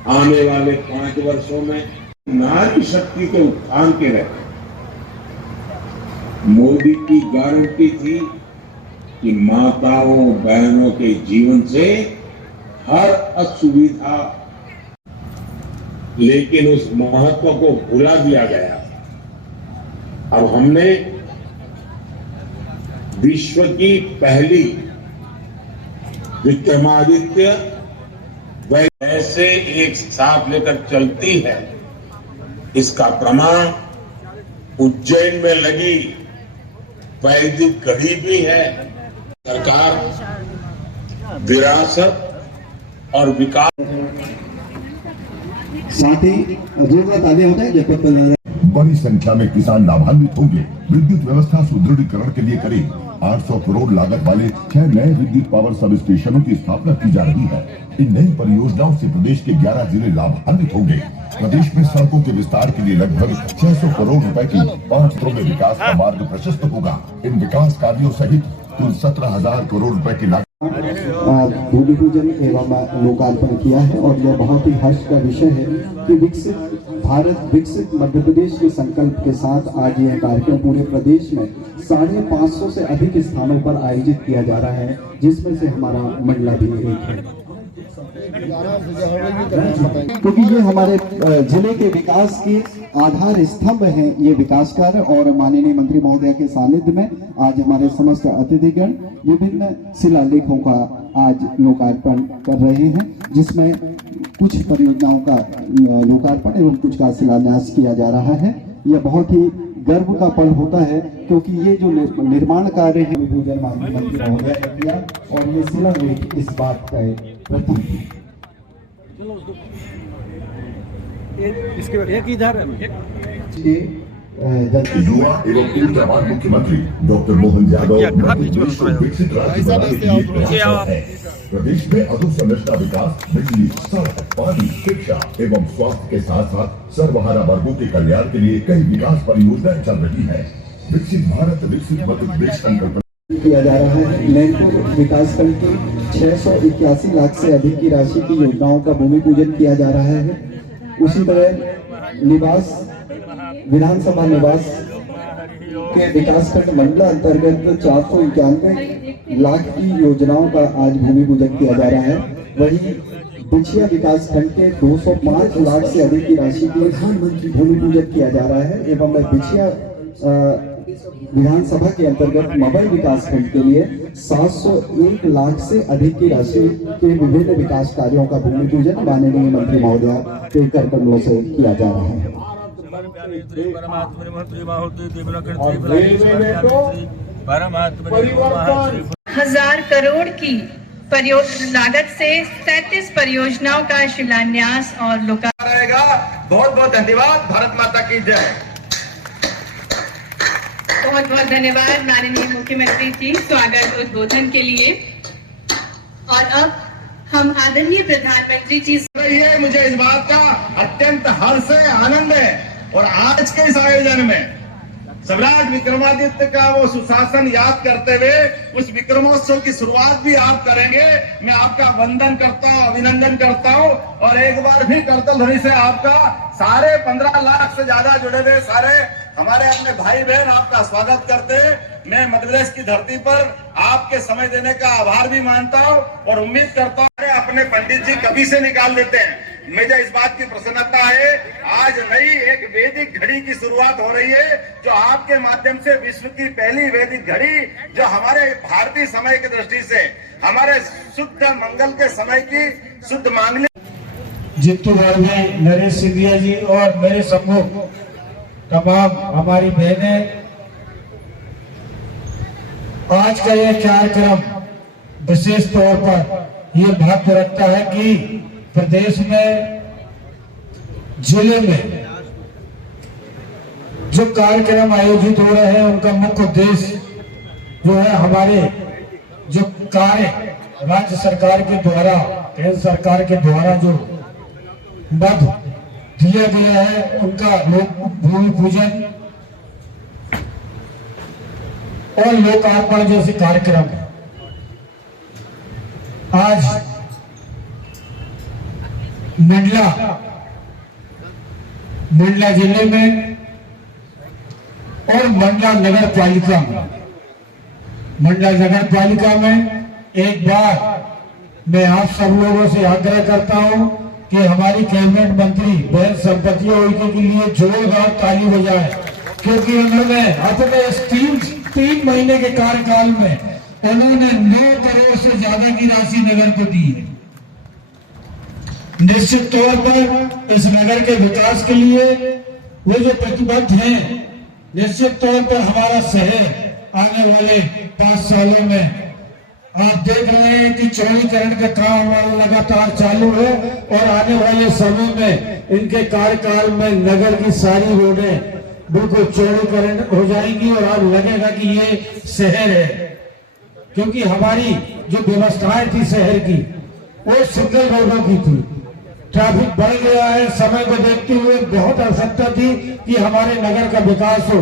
आने वाले 5 वर्षों में नारी शक्ति को उत्थान के रहे। मोदी की गारंटी थी कि माताओं बहनों के जीवन से हर असुविधा, लेकिन उस महत्व को भुला दिया गया। अब हमने विश्व की पहली विक्रमादित्य ऐसे एक साथ लेकर चलती है, इसका प्रमाण उज्जैन में लगी वैदिक घड़ी भी है। सरकार विरासत और विकास साथ ही जरूरत आगे होता है जब बड़ी संख्या में किसान लाभान्वित होंगे। विद्युत व्यवस्था सुदृढ़ीकरण के लिए करीब 800 करोड़ लागत वाले 6 नए विद्युत पावर सब स्टेशनों की स्थापना की जा रही है। इन नई परियोजनाओं से प्रदेश के 11 जिले लाभान्वित होंगे। प्रदेश में सड़कों के विस्तार के लिए लगभग 600 करोड़ रुपए की 5 क्षेत्रों में विकास का मार्ग प्रशस्त होगा। इन विकास कार्यों सहित कुल 17,000 करोड़ रुपए की लागत भूमि पूजन एवं लोकार्पण किया है। और यह बहुत ही हर्ष का विषय है कि विकसित भारत विकसित मध्य प्रदेश के संकल्प के साथ आज यह कार्यक्रम पूरे प्रदेश में 550 से अधिक स्थानों पर आयोजित किया जा रहा है, जिसमें से हमारा मंडला भी एक है। क्योंकि ये हमारे जिले के विकास के आधार स्तंभ हैं ये विकास कार्य। और माननीय मंत्री महोदय के सानिध्य में आज हमारे समस्त अतिथिगण विभिन्न शिलालेखों का आज लोकार्पण कर रहे हैं, जिसमें कुछ परियोजनाओं का लोकार्पण एवं कुछ का शिलान्यास किया जा रहा है। यह बहुत ही गर्व का पल होता है, क्योंकि ये जो निर्माण कार्य है पूजन माननीय मंत्री महोदय ने किया और ये शिलालेख इस बात का प्रतीक है। एक इधर युवा एवं ऊर्जावान मुख्यमंत्री डॉक्टर मोहन यादव प्रदेश को विकसित राज्य बनाने के लिए प्रयासरत है। प्रदेश में अधोसंरचना विकास, बिजली, सड़क, पानी, शिक्षा एवं स्वास्थ्य के साथ साथ सर्वहारा वर्गों के कल्याण के लिए कई विकास परियोजनाएं चल रही है। विकसित भारत विकसित मध्य प्रदेश संकल्प किया जा रहा है। नैनपुर विकास खंड की 681 लाख से अधिक की राशि की योजनाओं का भूमि पूजन किया जा रहा है। उसी तरह निवास विधानसभा निवास के विकास खंड मंडला अंतर्गत 491 लाख की योजनाओं का आज भूमि पूजन किया जा रहा है। वहीं बिछिया विकास खंड के 205 लाख से अधिक की राशि की प्रधानमंत्री भूमि पूजन किया जा रहा है। एवं बिछिया विधानसभा के अंतर्गत मवई विकास खंड के लिए 701 लाख से अधिक की राशि के विभिन्न विकास कार्यों का भूमि पूजन माननीय मंत्री महोदय के कर कमलों से किया जा रहा है। हजार करोड़ की लागत से 37 परियोजनाओं का शिलान्यास और लोकार्पण रहेगा। बहुत बहुत धन्यवाद। भारत माता की जय। बहुत बहुत धन्यवाद माननीय मुख्यमंत्री जी स्वागत उद्बोधन के लिए। और अब हम आदरणीय प्रधानमंत्री जी से मुझे इस बात का अत्यंत हर्ष है, आनंद है। और आज के इस आयोजन में सम्राट विक्रमादित्य का वो सुशासन याद करते हुए उस विक्रमोत्सव की शुरुआत भी आप करेंगे। मैं आपका वंदन करता हूँ, अभिनंदन करता हूँ और एक बार भी करतल ध्वनि से आपका सारे 15 लाख से ज्यादा जुड़े हुए सारे हमारे अपने भाई बहन आपका स्वागत करते हैं। मैं मध्य प्रदेश की धरती पर आपके समय देने का आभार भी मानता हूँ और उम्मीद करता हूँ अपने पंडित जी कभी से निकाल देते हैं। मुझे इस बात की प्रसन्नता है आज नई एक वैदिक घड़ी की शुरुआत हो रही है, जो आपके माध्यम से विश्व की पहली वैदिक घड़ी, जो हमारे भारतीय समय की दृष्टि से हमारे शुद्ध मंगल के समय की शुद्ध मांगलिक जितू भाई, नरेश सिंधिया जी और मेरे सम्मुख तमाम हमारी बहनें, आज का यह कार्यक्रम विशेष तौर पर यह महत्व रखता है कि प्रदेश में जिले में जो कार्यक्रम आयोजित हो रहे हैं उनका मुख्य उद्देश्य जो है हमारे जो कार्य राज्य सरकार के द्वारा केंद्र सरकार के द्वारा जो मद दिया गया है उनका भूमि पूजन और लोकार्पण जैसे कार्यक्रम है। आज मंडला जिले में और मंडला नगर पालिका में एक बार मैं आप सब लोगों से आग्रह करता हूं कि हमारी कैबिनेट मंत्री बहन संपत्ति उइके के लिए जोरदार ताली बजाए, क्योंकि उन्होंने अपने 3 महीने के कार्यकाल में उन्होंने 9 करोड़ से ज्यादा की राशि नगर को दी है। निश्चित तौर पर इस नगर के विकास के लिए वो जो प्रतिबद्ध हैं, निश्चित तौर पर हमारा शहर आने वाले 5 सालों में आप देख रहे हैं कि चौड़ीकरण का काम हमारा लगातार चालू है और आने वाले समय में इनके कार्यकाल में नगर की सारी रोडें बिल्कुल चौड़ीकरण हो जाएंगी और अब लगेगा कि ये शहर है, क्योंकि हमारी जो व्यवस्थाएं थी शहर की वो सिंगल रोडों की थी। ट्रैफिक बढ़ गया है, समय को देखते हुए बहुत आवश्यकता थी कि हमारे नगर का विकास हो।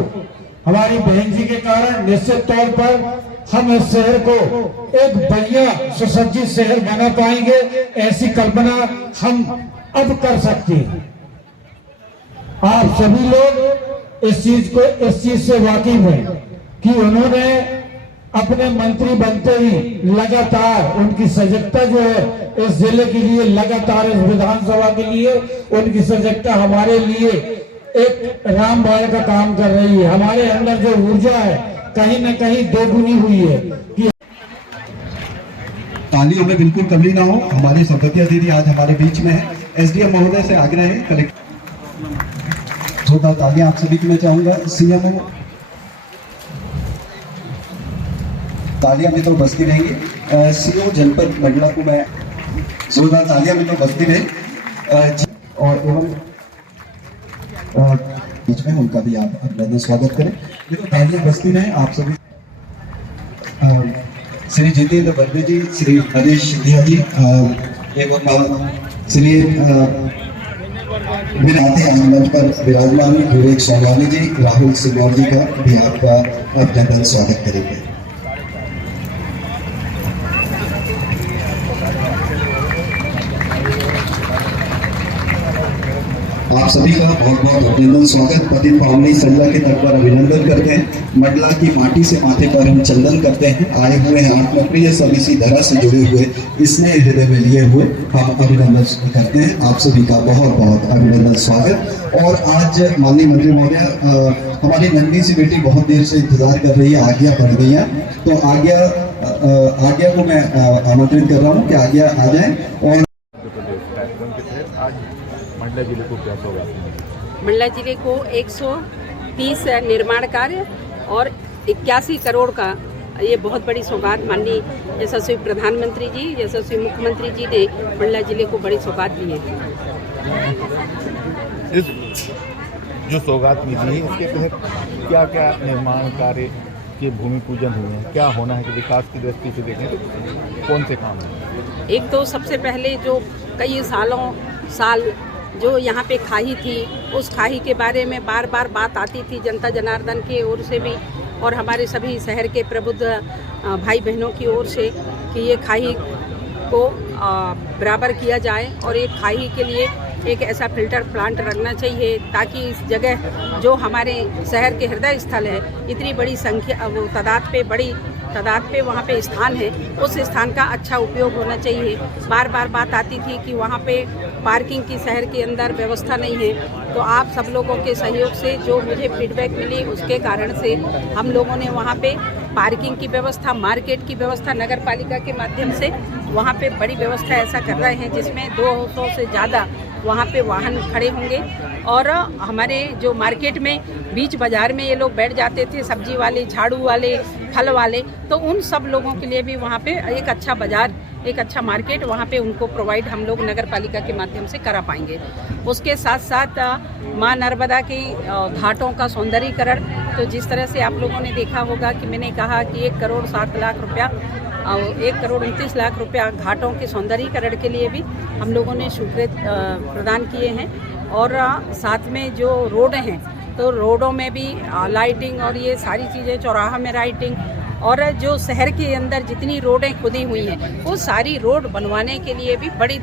हमारी बहन जी के कारण निश्चित तौर पर हम इस शहर को एक बढ़िया सुसज्जित शहर बना पाएंगे, ऐसी कल्पना हम अब कर सकते हैं। आप सभी लोग इस चीज से वाकिफ हैं कि उन्होंने अपने मंत्री बनते ही लगातार उनकी सजगता जो है इस जिले के लिए, लगातार इस विधानसभा के लिए उनकी सजगता हमारे लिए एक रामबाण का काम कर रही है। हमारे अंदर जो ऊर्जा है कहीं न कहीं दोगुनी हुई है कि तालियों में बिल्कुल कमी ना हो। हमारी संपत्तियां दीदी आज हमारे बीच में है। एसडीएम महोदय से आग्रह है कलेक्टर जोरदार तालियां आप सभी के लिए चाहूंगा। सीएमओ तालियां भी तो बजती रहेंगी। सीओ जनपद मंडला को मैं जोरदार तालियां भी तो बजती रहे और एवं बीच में उनका भी आप अभिनंदन स्वागत करें। देखो तालियां बजती रहे आप सभी। श्री जितेंद्र बर्वे जी, श्री हरीश सिंधिया जी एवं श्री विराते मंच पर विराजमान विवेक सोनवानी जी, राहुल सिंगौर जी का भी आपका अभिनंदन स्वागत करेंगे। आप सभी का बहुत बहुत अभिनंदन स्वागत। पतित पावनी संध्या के तट पर अभिनंदन करते हैं। मंडला की माटी से माथे पर हम चंदन करते हैं। आए हुए हैं आत्मप्रिय सब इसी धरा से जुड़े हुए, इसने हृदय में लिए हुए हम अभिनंदन करते हैं। आप सभी का बहुत बहुत अभिनंदन स्वागत। और आज माननीय मंत्री महोदय हमारी नन्ही सी बेटी बहुत देर से इंतजार कर रही है, आज्ञा बढ़ गई है, तो आज्ञा को मैं आमंत्रित कर रहा हूँ कि आज्ञा आ जाए। और मंडला जिले को क्या सौगात? मंडला जिले को 130 निर्माण कार्य और 81 करोड़ का ये बहुत बड़ी सौगात माननीय यशस्वी प्रधानमंत्री जी, यशस्वी मुख्यमंत्री जी ने मंडला जिले को बड़ी सौगात दी है। इस जो सौगात मिली है इसके तहत क्या क्या निर्माण कार्य के भूमि पूजन हुए हैं, क्या होना है कि विकास की दृष्टि से देखें तो कौन से काम हैं? एक तो सबसे पहले जो कई साल जो यहाँ पे खाई थी, उस खाई के बारे में बार बार बात आती थी जनता जनार्दन की ओर से भी और हमारे सभी शहर के प्रबुद्ध भाई बहनों की ओर से कि ये खाई को बराबर किया जाए और एक खाई के लिए एक ऐसा फिल्टर प्लांट रखना चाहिए ताकि इस जगह जो हमारे शहर के हृदय स्थल है, इतनी बड़ी संख्या वो बड़ी तादाद पे वहाँ पे स्थान है, उस स्थान का अच्छा उपयोग होना चाहिए। बार बार बात आती थी कि वहाँ पे पार्किंग की शहर के अंदर व्यवस्था नहीं है, तो आप सब लोगों के सहयोग से जो मुझे फीडबैक मिली उसके कारण से हम लोगों ने वहाँ पे पार्किंग की व्यवस्था, मार्केट की व्यवस्था नगर पालिका के माध्यम से वहाँ पे बड़ी व्यवस्था ऐसा कर रहे हैं जिसमें 200 से ज़्यादा वहाँ पे वाहन खड़े होंगे। और हमारे जो मार्केट में बीच बाज़ार में ये लोग बैठ जाते थे, सब्जी वाले, झाड़ू वाले, फल वाले, तो उन सब लोगों के लिए भी वहाँ पे एक अच्छा बाज़ार एक अच्छा मार्केट वहाँ पे उनको प्रोवाइड हम लोग नगर पालिका के माध्यम से करा पाएंगे। उसके साथ साथ माँ नर्मदा की घाटों का सौंदर्यीकरण, तो जिस तरह से आप लोगों ने देखा होगा कि मैंने कहा कि 1 करोड़ 7 लाख रुपया और 1 करोड़ 29 लाख रुपया घाटों के सौंदर्यीकरण के लिए भी हम लोगों ने स्वीकृत प्रदान किए हैं। और साथ में जो रोड हैं, तो रोडों में भी लाइटिंग और ये सारी चीज़ें, चौराहा में लाइटिंग, और जो शहर के अंदर जितनी रोडें खुदी हुई हैं वो सारी रोड बनवाने के लिए भी बड़ी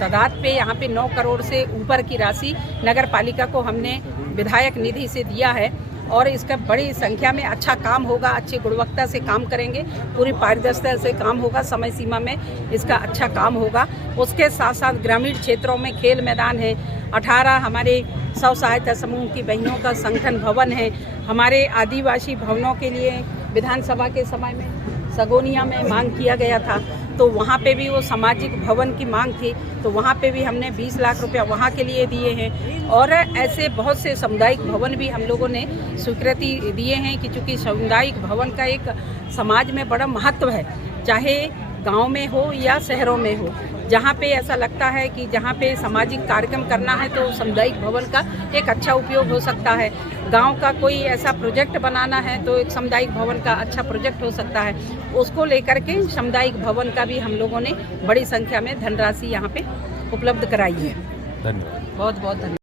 तादाद पे यहाँ पे 9 करोड़ से ऊपर की राशि नगर पालिका को हमने विधायक निधि से दिया है। और इसका बड़ी संख्या में अच्छा काम होगा, अच्छी गुणवत्ता से काम करेंगे, पूरी पारदर्शिता से काम होगा, समय सीमा में इसका अच्छा काम होगा। उसके साथ साथ ग्रामीण क्षेत्रों में खेल मैदान है, 18 हमारे स्व सहायता समूह की बहनों का संगठन भवन है, हमारे आदिवासी भवनों के लिए विधानसभा के समय में सगोनिया में मांग किया गया था, तो वहाँ पे भी वो सामाजिक भवन की मांग थी, तो वहाँ पे भी हमने 20 लाख रुपया वहाँ के लिए दिए हैं। और ऐसे बहुत से सामुदायिक भवन भी हम लोगों ने स्वीकृति दिए हैं कि चूँकि सामुदायिक भवन का एक समाज में बड़ा महत्व है, चाहे गांव में हो या शहरों में हो। जहाँ पे ऐसा लगता है कि जहाँ पे सामाजिक कार्यक्रम करना है तो सामुदायिक भवन का एक अच्छा उपयोग हो सकता है। गांव का कोई ऐसा प्रोजेक्ट बनाना है तो एक सामुदायिक भवन का अच्छा प्रोजेक्ट हो सकता है। उसको लेकर के सामुदायिक भवन का भी हम लोगों ने बड़ी संख्या में धनराशि यहाँ पे उपलब्ध कराई है। धन्यवाद। बहुत बहुत धन्यवाद।